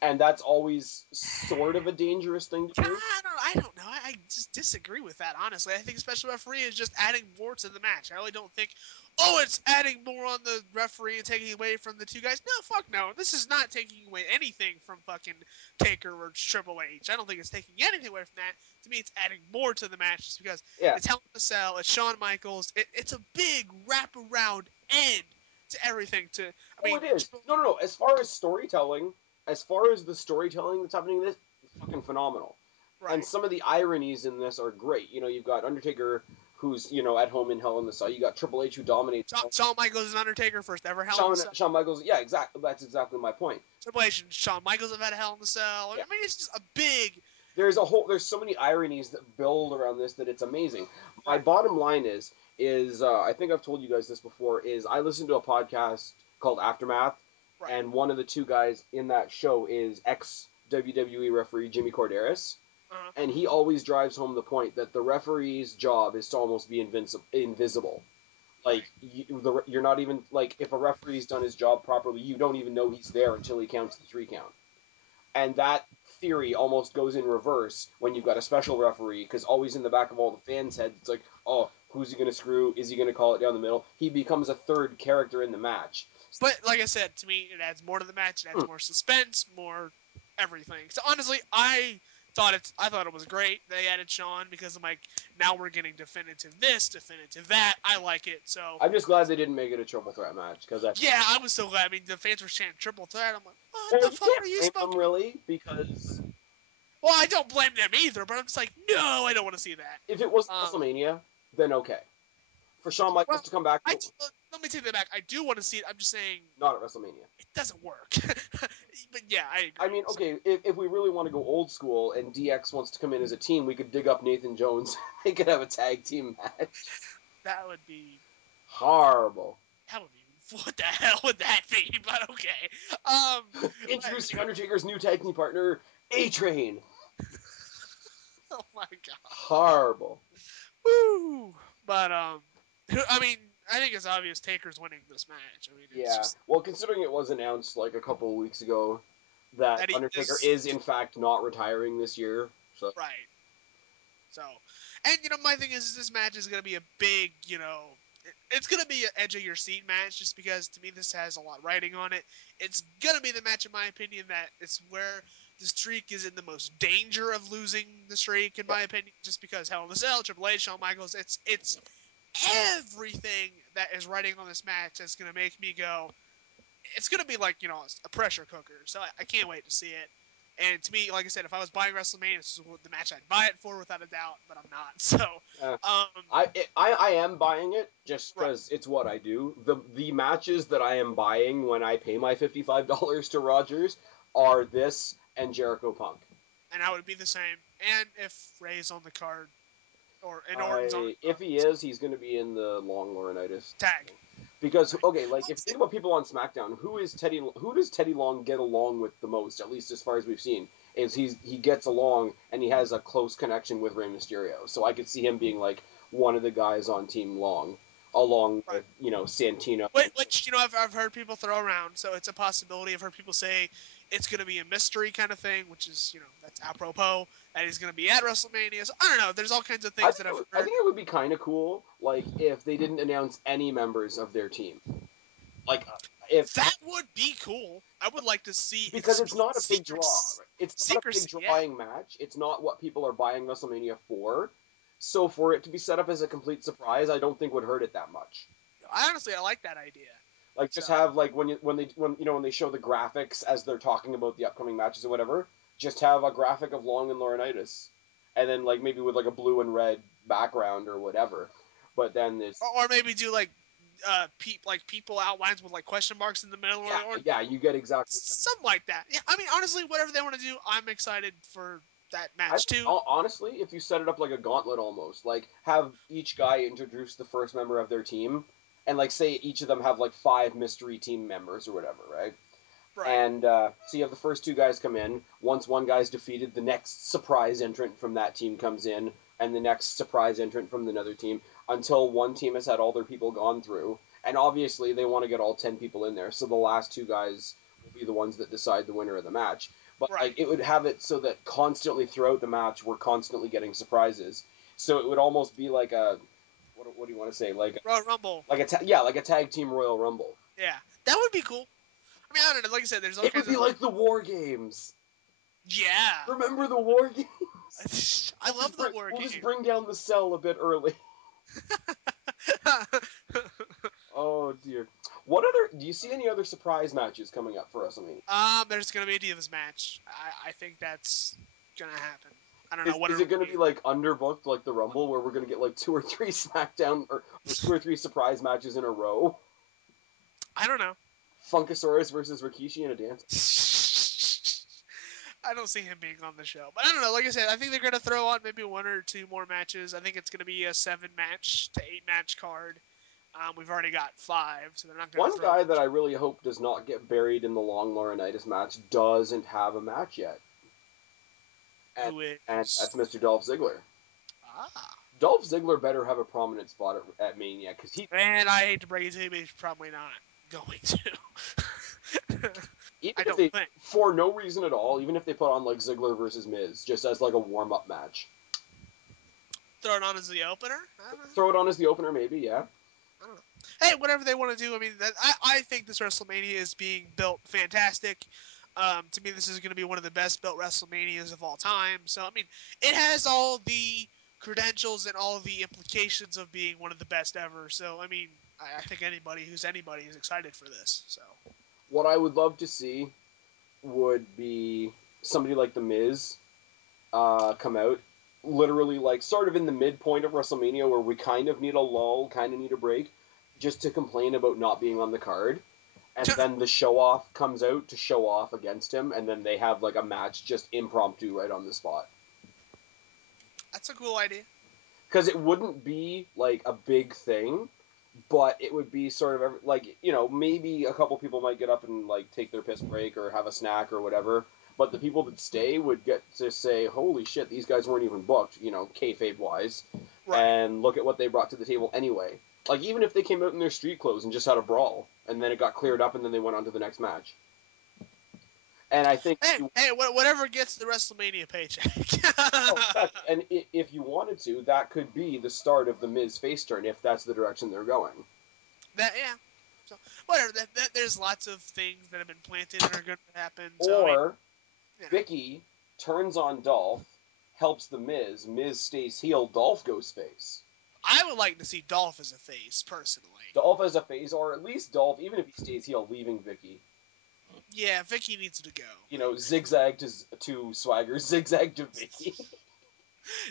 And that's always sort of a dangerous thing to do. I don't know. I just disagree with that, honestly. I think special referee is just adding more to the match. I really don't think, it's adding more on the referee and taking away from the two guys. No, fuck no. This is not taking away anything from fucking Taker or Triple H. I don't think it's taking anything away from that. To me, it's adding more to the match just because it's Hell in a Cell, it's Shawn Michaels. It's a big wraparound end to everything. It is. No. As far as storytelling, as far as the storytelling that's happening in this, it's fucking phenomenal. Right. And some of the ironies in this are great. You've got Undertaker, who's, at home in Hell in the Cell. You got Triple H, who dominates. Shawn Michaels is Undertaker, first ever Hell in the Cell. Shawn Michaels, yeah, exactly. That's exactly my point. Triple H and Shawn Michaels have had a Hell in the Cell. Yeah. I mean, it's just a big... There's so many ironies that build around this that it's amazing. My bottom line is I think I've told you guys this before, is I listen to a podcast called Aftermath, and one of the two guys in that show is ex-WWE referee Jimmy Corderas, and he always drives home the point that the referee's job is to almost be invisible. Like, you're not even, like, if a referee's done his job properly, you don't even know he's there until he counts the 3 count. And that theory almost goes in reverse when you've got a special referee, because always in the back of all the fans' heads, it's like, oh, who's he going to screw? Is he going to call it down the middle? He becomes a third character in the match. But, like I said, to me, it adds more to the match. It adds more suspense, more everything. So, honestly, I I thought it was great. They added Sean because I'm like, now we're getting definitive this, definitive that. I like it. So I'm just glad they didn't make it a triple threat match because yeah, I was so glad. I mean, the fans were chanting triple threat. I'm like, what well, the you fuck can't are you blame them smoking? really because Well, I don't blame them either, but I'm just like, no, I don't want to see that. if it was Um, WrestleMania, then okay. For Shawn Michaels well, to come back, let me take that back. I do want to see it. I'm just saying not at WrestleMania. it doesn't work. But yeah, I agree. I mean, okay, if we really want to go old school and DX wants to come in as a team, we could dig up Nathan Jones. They could have a tag team match. That would be Horrible. that would be what the hell would that be? But okay. Um, Introducing Undertaker's new tag team partner, A-Train. oh my god. Horrible. Woo! But I mean, I think it's obvious Taker's winning this match. I mean, it's Yeah. just Well, considering it was announced like a couple of weeks ago that that he Undertaker is is in fact not retiring this year, so right. So, and my thing is this match is going to be a big, it's going to be an edge of your seat match just because to me this has a lot writing on it. It's going to be the match, in my opinion, that it's where the streak is in the most danger of losing the streak, in yeah. my opinion, just because Hell in a Cell, Triple H, Shawn Michaels, it's everything that is writing on this match that's going to make me go, it's going to be like, a pressure cooker. So I can't wait to see it. And to me, like I said, if I was buying WrestleMania, this is the match I'd buy it for without a doubt, but I'm not. So, um, I am buying it just right. because it's what I do. The matches that I am buying when I pay my $55 to Rogers are this and Jericho Punk. And I would be the same. And if Ray's on the card, and Orton's on the If he is, he's going to be in the Long Laurinaitis tag. because Right. okay, like if you think about people on SmackDown, who does Teddy Long get along with the most? At least as far as we've seen, is he gets along and he has a close connection with Rey Mysterio. So I could see him being like one of the guys on Team Long, along Right. with Santino. Which I've heard people throw around, so it's a possibility. I've heard people say it's going to be a mystery kind of thing, which is that's apropos that he's going to be at WrestleMania. So I don't know. There's all kinds of things that I've I heard. think it would be kind of cool, like if they didn't announce any members of their team, like if That would be cool. I would like to see it because it's not a big draw. secrets, Right? It's not a big secrecy. Yeah, drawing match. It's not what people are buying WrestleMania for. So for it to be set up as a complete surprise, I don't think would hurt it that much. I like that idea. Like So just have like when they show the graphics as they're talking about the upcoming matches or whatever, just have a graphic of Long and Laurinaitis, and then like maybe with like a blue and red background or whatever. But then it's or maybe do like people outlines with like question marks in the middle, or yeah, you get exactly. something like that. Yeah, I mean honestly, whatever they want to do, I'm excited for that I match think, too. honestly, if you set it up like a gauntlet almost, like have each guy introduce the first member of their team, and like say each of them have like 5 mystery team members or whatever, right? Right, And so you have the first 2 guys come in. Once one guy's defeated, the next surprise entrant from that team comes in, and the next surprise entrant from another team, until one team has had all their people gone through. And obviously, they want to get all 10 people in there, so the last 2 guys will be the ones that decide the winner of the match. But right. like, it would have it so that constantly throughout the match, we're constantly getting surprises. So it would almost be like a what do you want to say? Royal Rumble. Like a tag team Royal Rumble. Yeah, that would be cool. I mean, I don't know. Like I said, there's all It would kinds of be like the War Games. yeah. Remember the War Games? I love the war We'll just game. bring down the cell a bit early. Oh dear. What other? Do you see any other surprise matches coming up for WrestleMania? There's gonna be a Divas match. I think that's gonna happen. I don't know Is what is it'll it going to be. be like underbooked like the Rumble, where we're going to get like 2 or 3 SmackDown or 2 or 3 surprise matches in a row? I don't know. Funkasaurus versus Rikishi in a dance. I don't see him being on the show, but I don't know. Like I said, I think they're gonna throw on maybe 1 or 2 more matches. I think it's gonna be a 7 match to 8 match card. We've already got 5, so they're not gonna One throw. guy that I really hope does not get buried in the Long Laurinaitis match doesn't have a match yet, and Who and is that's Mr. Dolph Ziggler. ah. Dolph Ziggler better have a prominent spot at Mania because And I hate to break it to you, but he's probably not going to. even I if don't they think. for no reason at all, even if they put on like Ziggler versus Miz just as like a warm up match, Throw it on as the opener? throw it on as the opener, maybe. Yeah, I don't know. Hey, whatever they want to do. I mean, I think this WrestleMania is being built fantastic. To me, this is going to be one of the best built WrestleManias of all time. So, I mean, it has all the credentials and all the implications of being one of the best ever. So, I mean, I think anybody who's anybody is excited for this. So, What I would love to see would be somebody like The Miz come out, literally like sort of in the midpoint of WrestleMania where we kind of need a lull, kind of need a break, just to complain about not being on the card. And then the show off comes out to show off against him, and then they have like a match just impromptu right on the spot. that's a cool idea. Because it wouldn't be like a big thing, but it would be sort of like, you know, maybe a couple people might get up and like take their piss break or have a snack or whatever. But the people that stay would get to say, "Holy shit, these guys weren't even booked," you know, kayfabe wise, Right. and look at what they brought to the table anyway. Like even if they came out in their street clothes and just had a brawl, and then it got cleared up, and then they went on to the next match. And I think, Hey, whatever gets the WrestleMania paycheck. oh, exactly. And if you wanted to, that could be the start of the Miz face turn if that's the direction they're going. Yeah. So whatever. There's lots of things that have been planted that are going to happen. So I mean, Or you know, Vicky turns on Dolph, helps the Miz. Miz stays heel. Dolph goes face. I would like to see Dolph as a face personally. Dolph as a face, or at least Dolph, even if he stays heel, leaving Vicky. Yeah, Vicky needs to go. You know, zigzag to Swagger, zigzag to Vicky,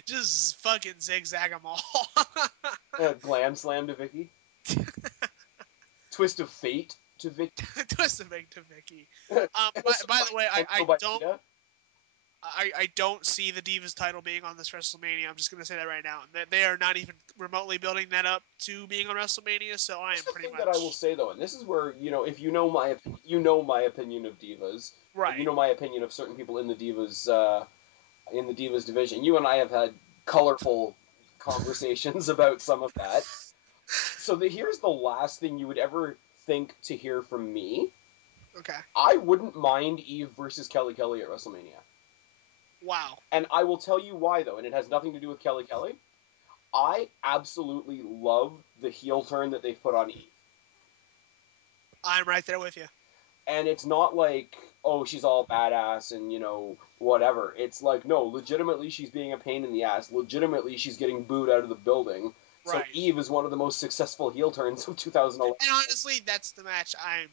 Just fucking zigzag them all. glam slam to Vicky, twist of fate to Vicky. Twist the make to Vicky. By the way, I don't see the Divas title being on this WrestleMania. I'm just gonna say that right now. They are not even remotely building that up to being on WrestleMania. So I am That's the pretty thing that I will much say though, and this is where, you know, if you know my opinion of divas, and you right. know my opinion of certain people in the divas division. You and I have had colorful conversations about some of that. So here's the last thing you would ever think to hear from me. Okay. I wouldn't mind Eve versus Kelly Kelly at WrestleMania. Wow. And I will tell you why, though, and it has nothing to do with Kelly Kelly. I absolutely love the heel turn that they've put on Eve. I'm right there with you. And it's not like, oh, she's all badass and, you know, whatever. It's like, no, legitimately she's being a pain in the ass. Legitimately she's getting booed out of the building. So Right. Eve is one of the most successful heel turns of 2011. And honestly, that's the match I'm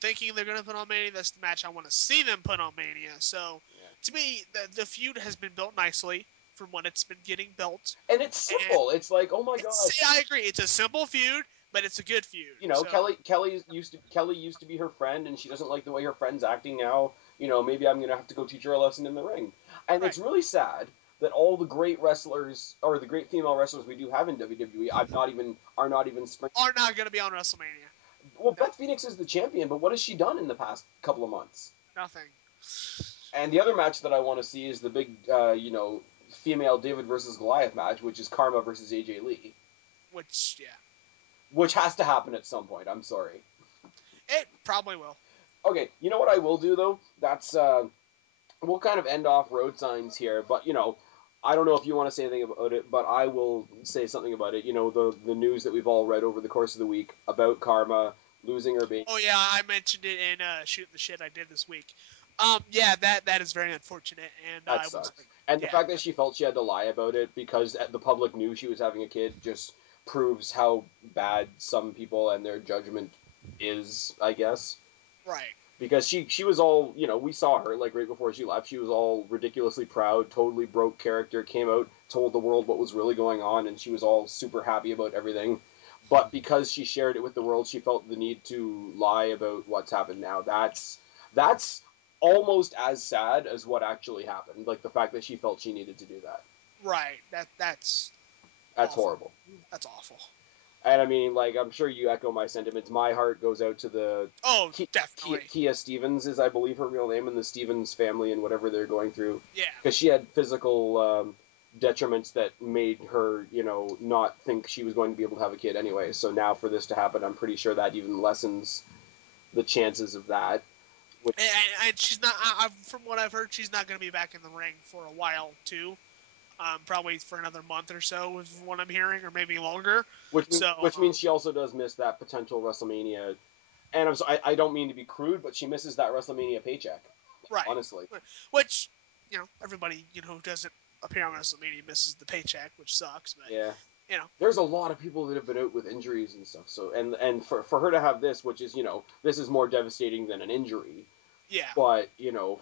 thinking they're gonna put on Mania. That's the match I want to see them put on Mania. So Yeah. to me, the feud has been built nicely from what it's been getting built. And it's And simple. It's like, oh my god. I agree. It's a simple feud, but it's a good feud. You know, So Kelly used to be her friend, and she doesn't like the way her friend's acting now. You know, maybe I'm gonna have to go teach her a lesson in the ring. And right. it's really sad that all the great wrestlers or the great female wrestlers we do have in WWE, are not even spring. Are not gonna be on WrestleMania. Well, No, Beth Phoenix is the champion, but what has she done in the past couple of months? nothing. And the other match that I want to see is the big, you know, female David versus Goliath match, which is Karma versus AJ Lee, Which yeah, which has to happen at some point. I'm sorry. it probably will. Okay, you know what I will do though? That's we'll kind of end off road signs here, but you know, I don't know if you want to say anything about it, but I will say something about it. You know, the news that we've all read over the course of the week about Karma losing her baby. Oh yeah, I mentioned it in shooting the shit I did this week. Yeah, that is very unfortunate, and That I was sucks. And the yeah, fact that she felt she had to lie about it because the public knew she was having a kid just proves how bad some people and their judgment is, I guess. right. Because she was all, you know, we saw her like right before she left. She was all ridiculously proud, totally broke character, came out, told the world what was really going on, and she was all super happy about everything. But because she shared it with the world, she felt the need to lie about what's happened now. That's almost as sad as what actually happened. Like the fact that she felt she needed to do that. Right. That's That's awful. horrible. That's awful. And I mean, like, I'm sure you echo my sentiments. My heart goes out to the Oh, definitely. Kia Stevens is, I believe, her real name, and the Stevens family and whatever they're going through. Yeah. Because she had physical detriments that made her, you know, not think she was going to be able to have a kid anyway. So now for this to happen, I'm pretty sure that even lessens the chances of that. Which, And she's not. From what I've heard, she's not going to be back in the ring for a while too. Probably for another month or so, is what I'm hearing, or maybe longer. So which means she also does miss that potential WrestleMania And I don't mean to be crude, but she misses that WrestleMania paycheck. Right. Honestly. Which, everybody, who doesn't appear on WrestleMania misses the paycheck, which sucks, but, Yeah. you know. There's a lot of people that have been out with injuries and stuff. So and for her to have this, which is this is more devastating than an injury. Yeah. But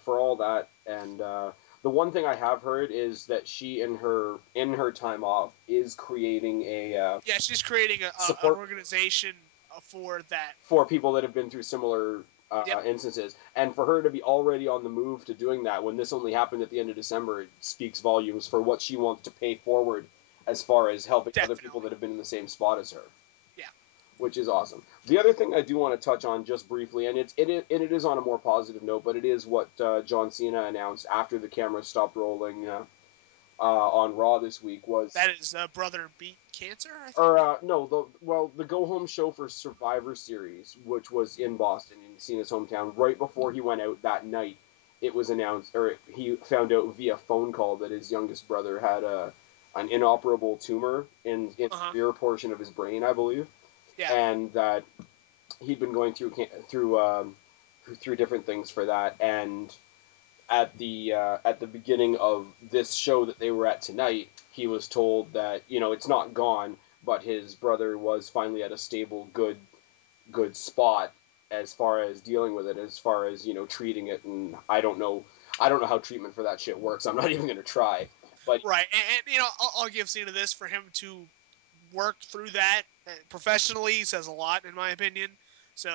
for all that, and the one thing I have heard is that she in her time off is creating a Yeah, she's creating an support organization for that. for people that have been through similar Yep. instances, and for her to be already on the move to doing that when this only happened at the end of December, it speaks volumes for what she wants to pay forward as far as helping other people that have been in the same spot as her. Yeah. Which is awesome. The other thing I do want to touch on just briefly, and it is on a more positive note, but it is what John Cena announced after the camera stopped rolling on Raw this week was that his brother beat cancer, I think. or no, the go home show for Survivor Series, which was in Boston in Cena's hometown, right before he went out that night, it was announced, or he found out via phone call that his youngest brother had an inoperable tumor in the rear portion of his brain, I believe. Yeah. And that he'd been going through different things for that, and at the beginning of this show that they were at tonight, he was told that it's not gone, but his brother was finally at a stable, good spot as far as dealing with it, as far as treating it, and I don't know how treatment for that shit works. I'm not even gonna try, but right, and I'll give Cena this for him to work through that professionally says a lot in my opinion. So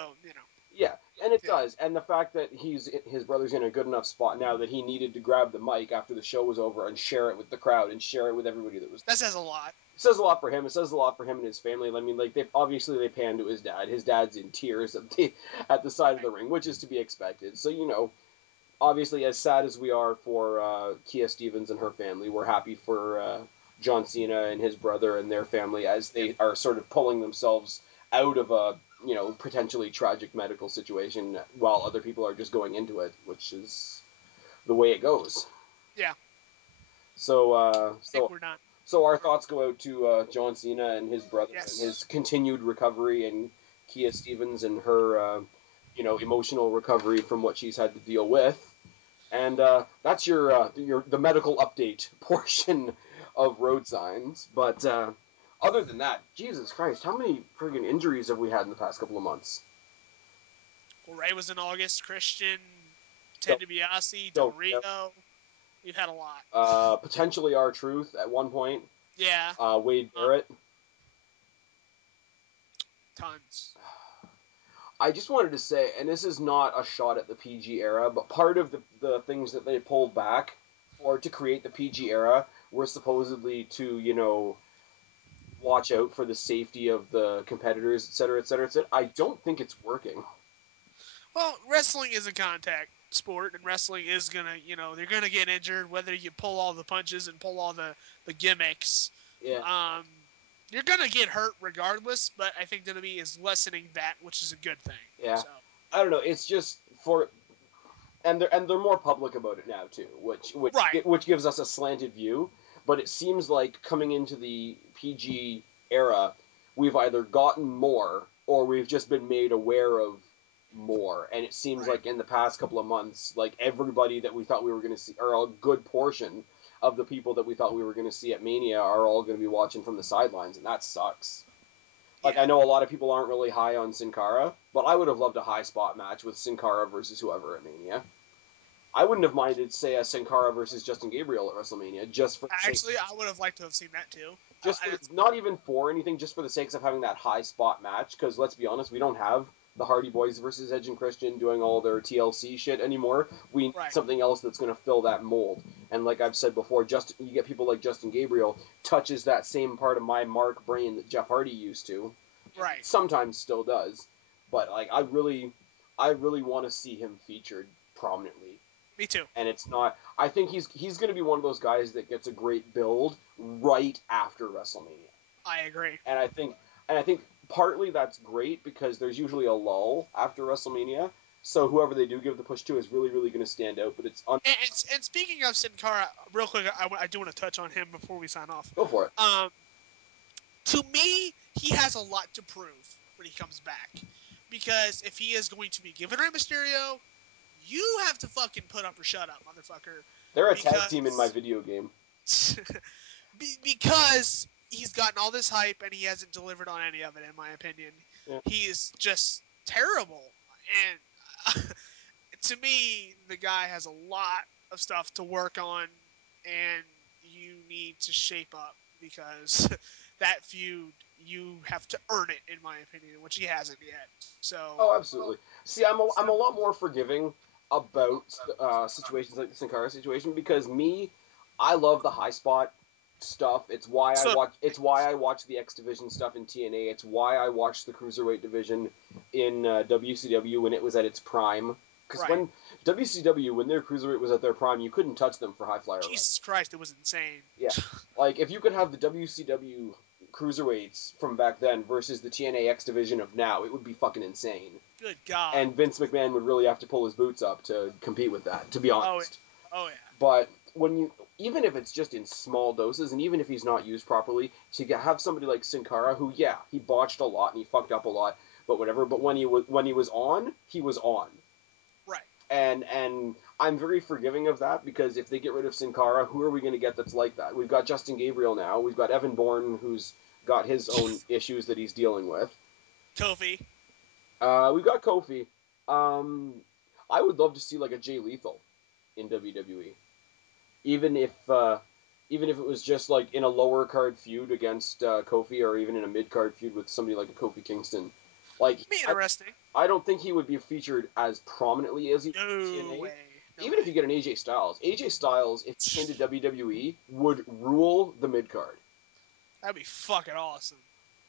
yeah, and it does, and the fact that his brother's in a good enough spot now that he needed to grab the mic after the show was over and share it with the crowd and share it with everybody that was. That says a lot. It says a lot for him. It says a lot for him and his family. I mean, like they pan to his dad. His dad's in tears at the side of the ring, which is to be expected. So obviously, as sad as we are for Kia Stevens and her family, we're happy for John Cena and his brother and their family as they are sort of pulling themselves out of a potentially tragic medical situation while other people are just going into it, which is the way it goes. Yeah. So I think we're done. So our thoughts go out to John Cena and his brother Yes. and his continued recovery, and Kia Stevens and her emotional recovery from what she's had to deal with. And that's your the medical update portion of Road Signs. But other than that, Jesus Christ, how many friggin' injuries have we had in the past couple of months? Well, Ray was in August. Christian, Ted DiBiase, Del Rio. We've had a lot. Potentially R-Truth at one point. Yeah. Wade Barrett. Tons. I just wanted to say, and this is not a shot at the PG era, but part of the things that they pulled back to create the PG era were supposedly to, watch out for the safety of the competitors, et cetera, et cetera, et cetera. I don't think it's working. Well, wrestling is a contact sport, and wrestling is gonna, they're gonna get injured whether you pull all the punches and pull all the gimmicks. Yeah. You're gonna get hurt regardless, but I think WWE is lessening that, which is a good thing. Yeah. So. I don't know. It's just and they're more public about it now too, which gives us a slanted view. But it seems like coming into the PG era, we've either gotten more or we've just been made aware of more. And it seems like in the past couple of months, like everybody that we thought we were going to see, or a good portion of the people that we thought we were going to see at Mania, are all going to be watching from the sidelines, and that sucks. Like, I know a lot of people aren't really high on Sin Cara, but I would have loved a high spot match with Sin Cara versus whoever at Mania. I wouldn't have minded, say, a Sin Cara versus Justin Gabriel at WrestleMania, just for Actually, I would have liked to have seen that too. not even for anything, just for the sakes of having that high spot match. Because let's be honest, we don't have the Hardy Boys versus Edge and Christian doing all their TLC shit anymore. We need something else that's going to fill that mold. And like I've said before, you get people like Justin Gabriel touches that same part of my Mark brain that Jeff Hardy used to. Right. Sometimes still does, but like I really want to see him featured prominently. Me too. And it's not. I think he's going to be one of those guys that gets a great build right after WrestleMania. I agree. And I think partly that's great because there's usually a lull after WrestleMania. So whoever they do give the push to is really, really going to stand out. But it's and speaking of Sin Cara, real quick, I do want to touch on him before we sign off. Go for it. To me, he has a lot to prove when he comes back, Because if he is going to be given Rey Mysterio, you have to fucking put up or shut up, motherfucker. They're a tag team in my Because video game. because he's gotten all this hype and he hasn't delivered on any of it, in my opinion. Yeah. He is just terrible. And to me, the guy has a lot of stuff to work on, and you need to shape up because that feud, you have to earn it, in my opinion, which he hasn't yet. So, Oh, absolutely. See, I'm a lot more forgiving about situations like the Sin Cara situation because I love the high spot stuff. It's why I so watch. It's why I watch the X Division stuff in TNA. It's why I watched the Cruiserweight division in WCW when it was at its prime. Because right. when WCW, when their Cruiserweight was at their prime, you couldn't touch them for high flyer runs. Jesus Christ, it was insane. Yeah, like if you could have the WCW cruiserweights from back then versus the TNA X division of now, it would be fucking insane. Good God. And Vince McMahon would really have to pull his boots up to compete with that, to be honest. Oh yeah. But even if it's just in small doses, and even if he's not used properly, to have somebody like Sin Cara, who he botched a lot and he fucked up a lot, but whatever. But when he was on, he was on. Right. And I'm very forgiving of that because if they get rid of Sin Cara, who are we going to get that's like that? We've got Justin Gabriel now. We've got Evan Bourne, who's got his own issues that he's dealing with. Kofi. We've got Kofi. I would love to see like a Jay Lethal in WWE, even if it was just like in a lower card feud against Kofi, or even in a mid card feud with somebody like a Kofi Kingston. Like, Be interesting. I don't think he would be featured as prominently as he would in No TNA. way. No Even way. if you get an AJ Styles, if he came to WWE, would rule the mid card. That'd be fucking awesome.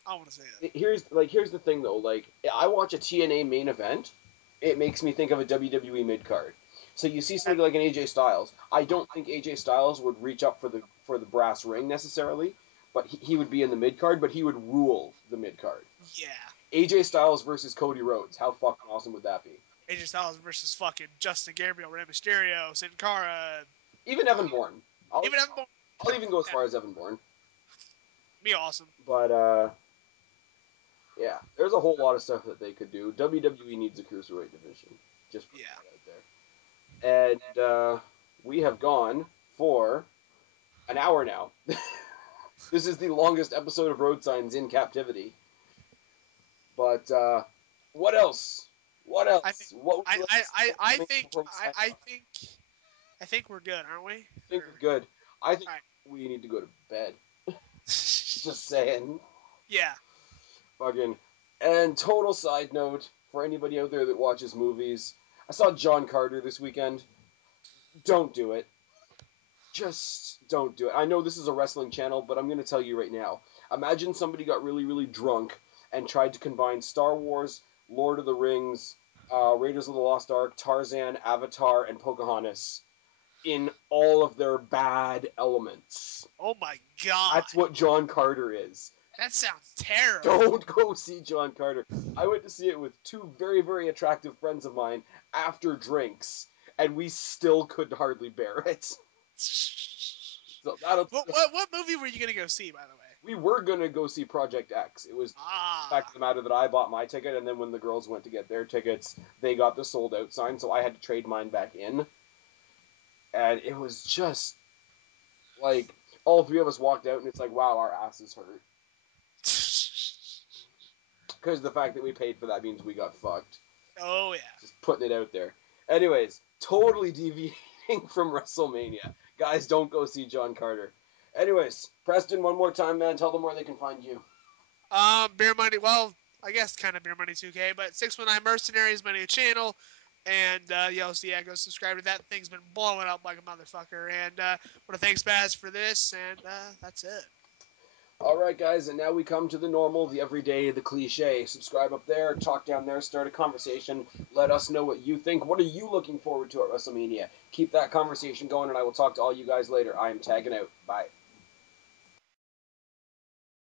I want to say that. Here's the thing though. Like, I watch a TNA main event, it makes me think of a WWE mid card. So you see somebody like an AJ Styles. I don't think AJ Styles would reach up for the brass ring necessarily, but he would be in the mid card. But he would rule the mid card. Yeah. AJ Styles versus Cody Rhodes. How fucking awesome would that be? AJ Styles versus fucking Justin Gabriel, Rey Mysterio, Sin Cara. Even Evan Bourne. I'll even go as Yeah. far as Evan Bourne. Be awesome. But yeah, there's a whole lot of stuff that they could do. WWE needs a cruiserweight division. Just put that out there. And we have gone for an hour now. This is the longest episode of Road Signs in captivity. But what else? What else? I think. What would you like to say I before think. we sign off? I think we're good, aren't we? I think we're good. I think Alright. we need to go to bed. Just saying. Yeah. Fucking. And total side note for anybody out there that watches movies, I saw John Carter this weekend. Don't do it. Just don't do it. I know this is a wrestling channel, but I'm going to tell you right now. Imagine somebody got really, really drunk and tried to combine Star Wars, Lord of the Rings, Raiders of the Lost Ark, Tarzan, Avatar, and Pocahontas in all of their bad elements. Oh my god. That's what John Carter is. That sounds terrible. Don't go see John Carter. I went to see it with two very, very attractive friends of mine after drinks, and we still could hardly bear it. So what movie were you gonna go see, by the way? We were gonna go see Project X. It was the fact of the matter that I bought my ticket, and then when the girls went to get their tickets, they got the sold out sign, so I had to trade mine back in. And it was just like all three of us walked out, and it's like, wow, our asses hurt. Because the fact that we paid for that means we got fucked. Oh yeah. Just putting it out there. Anyways, totally deviating from WrestleMania. Guys, don't go see John Carter. Anyways, Preston, one more time, man. Tell them where they can find you. Beer Money. Well, I guess kind of Beer Money 2K, but 619 Mercenaries is my new channel. And so yeah, go subscribe to that. Thing's been blowing up like a motherfucker. And want to thank Spaz for this. And that's it. All right, guys, and now we come to the normal, the everyday, the cliche. Subscribe up there, talk down there, start a conversation. Let us know what you think. What are you looking forward to at WrestleMania? Keep that conversation going, and I will talk to all you guys later. I am tagging out. Bye.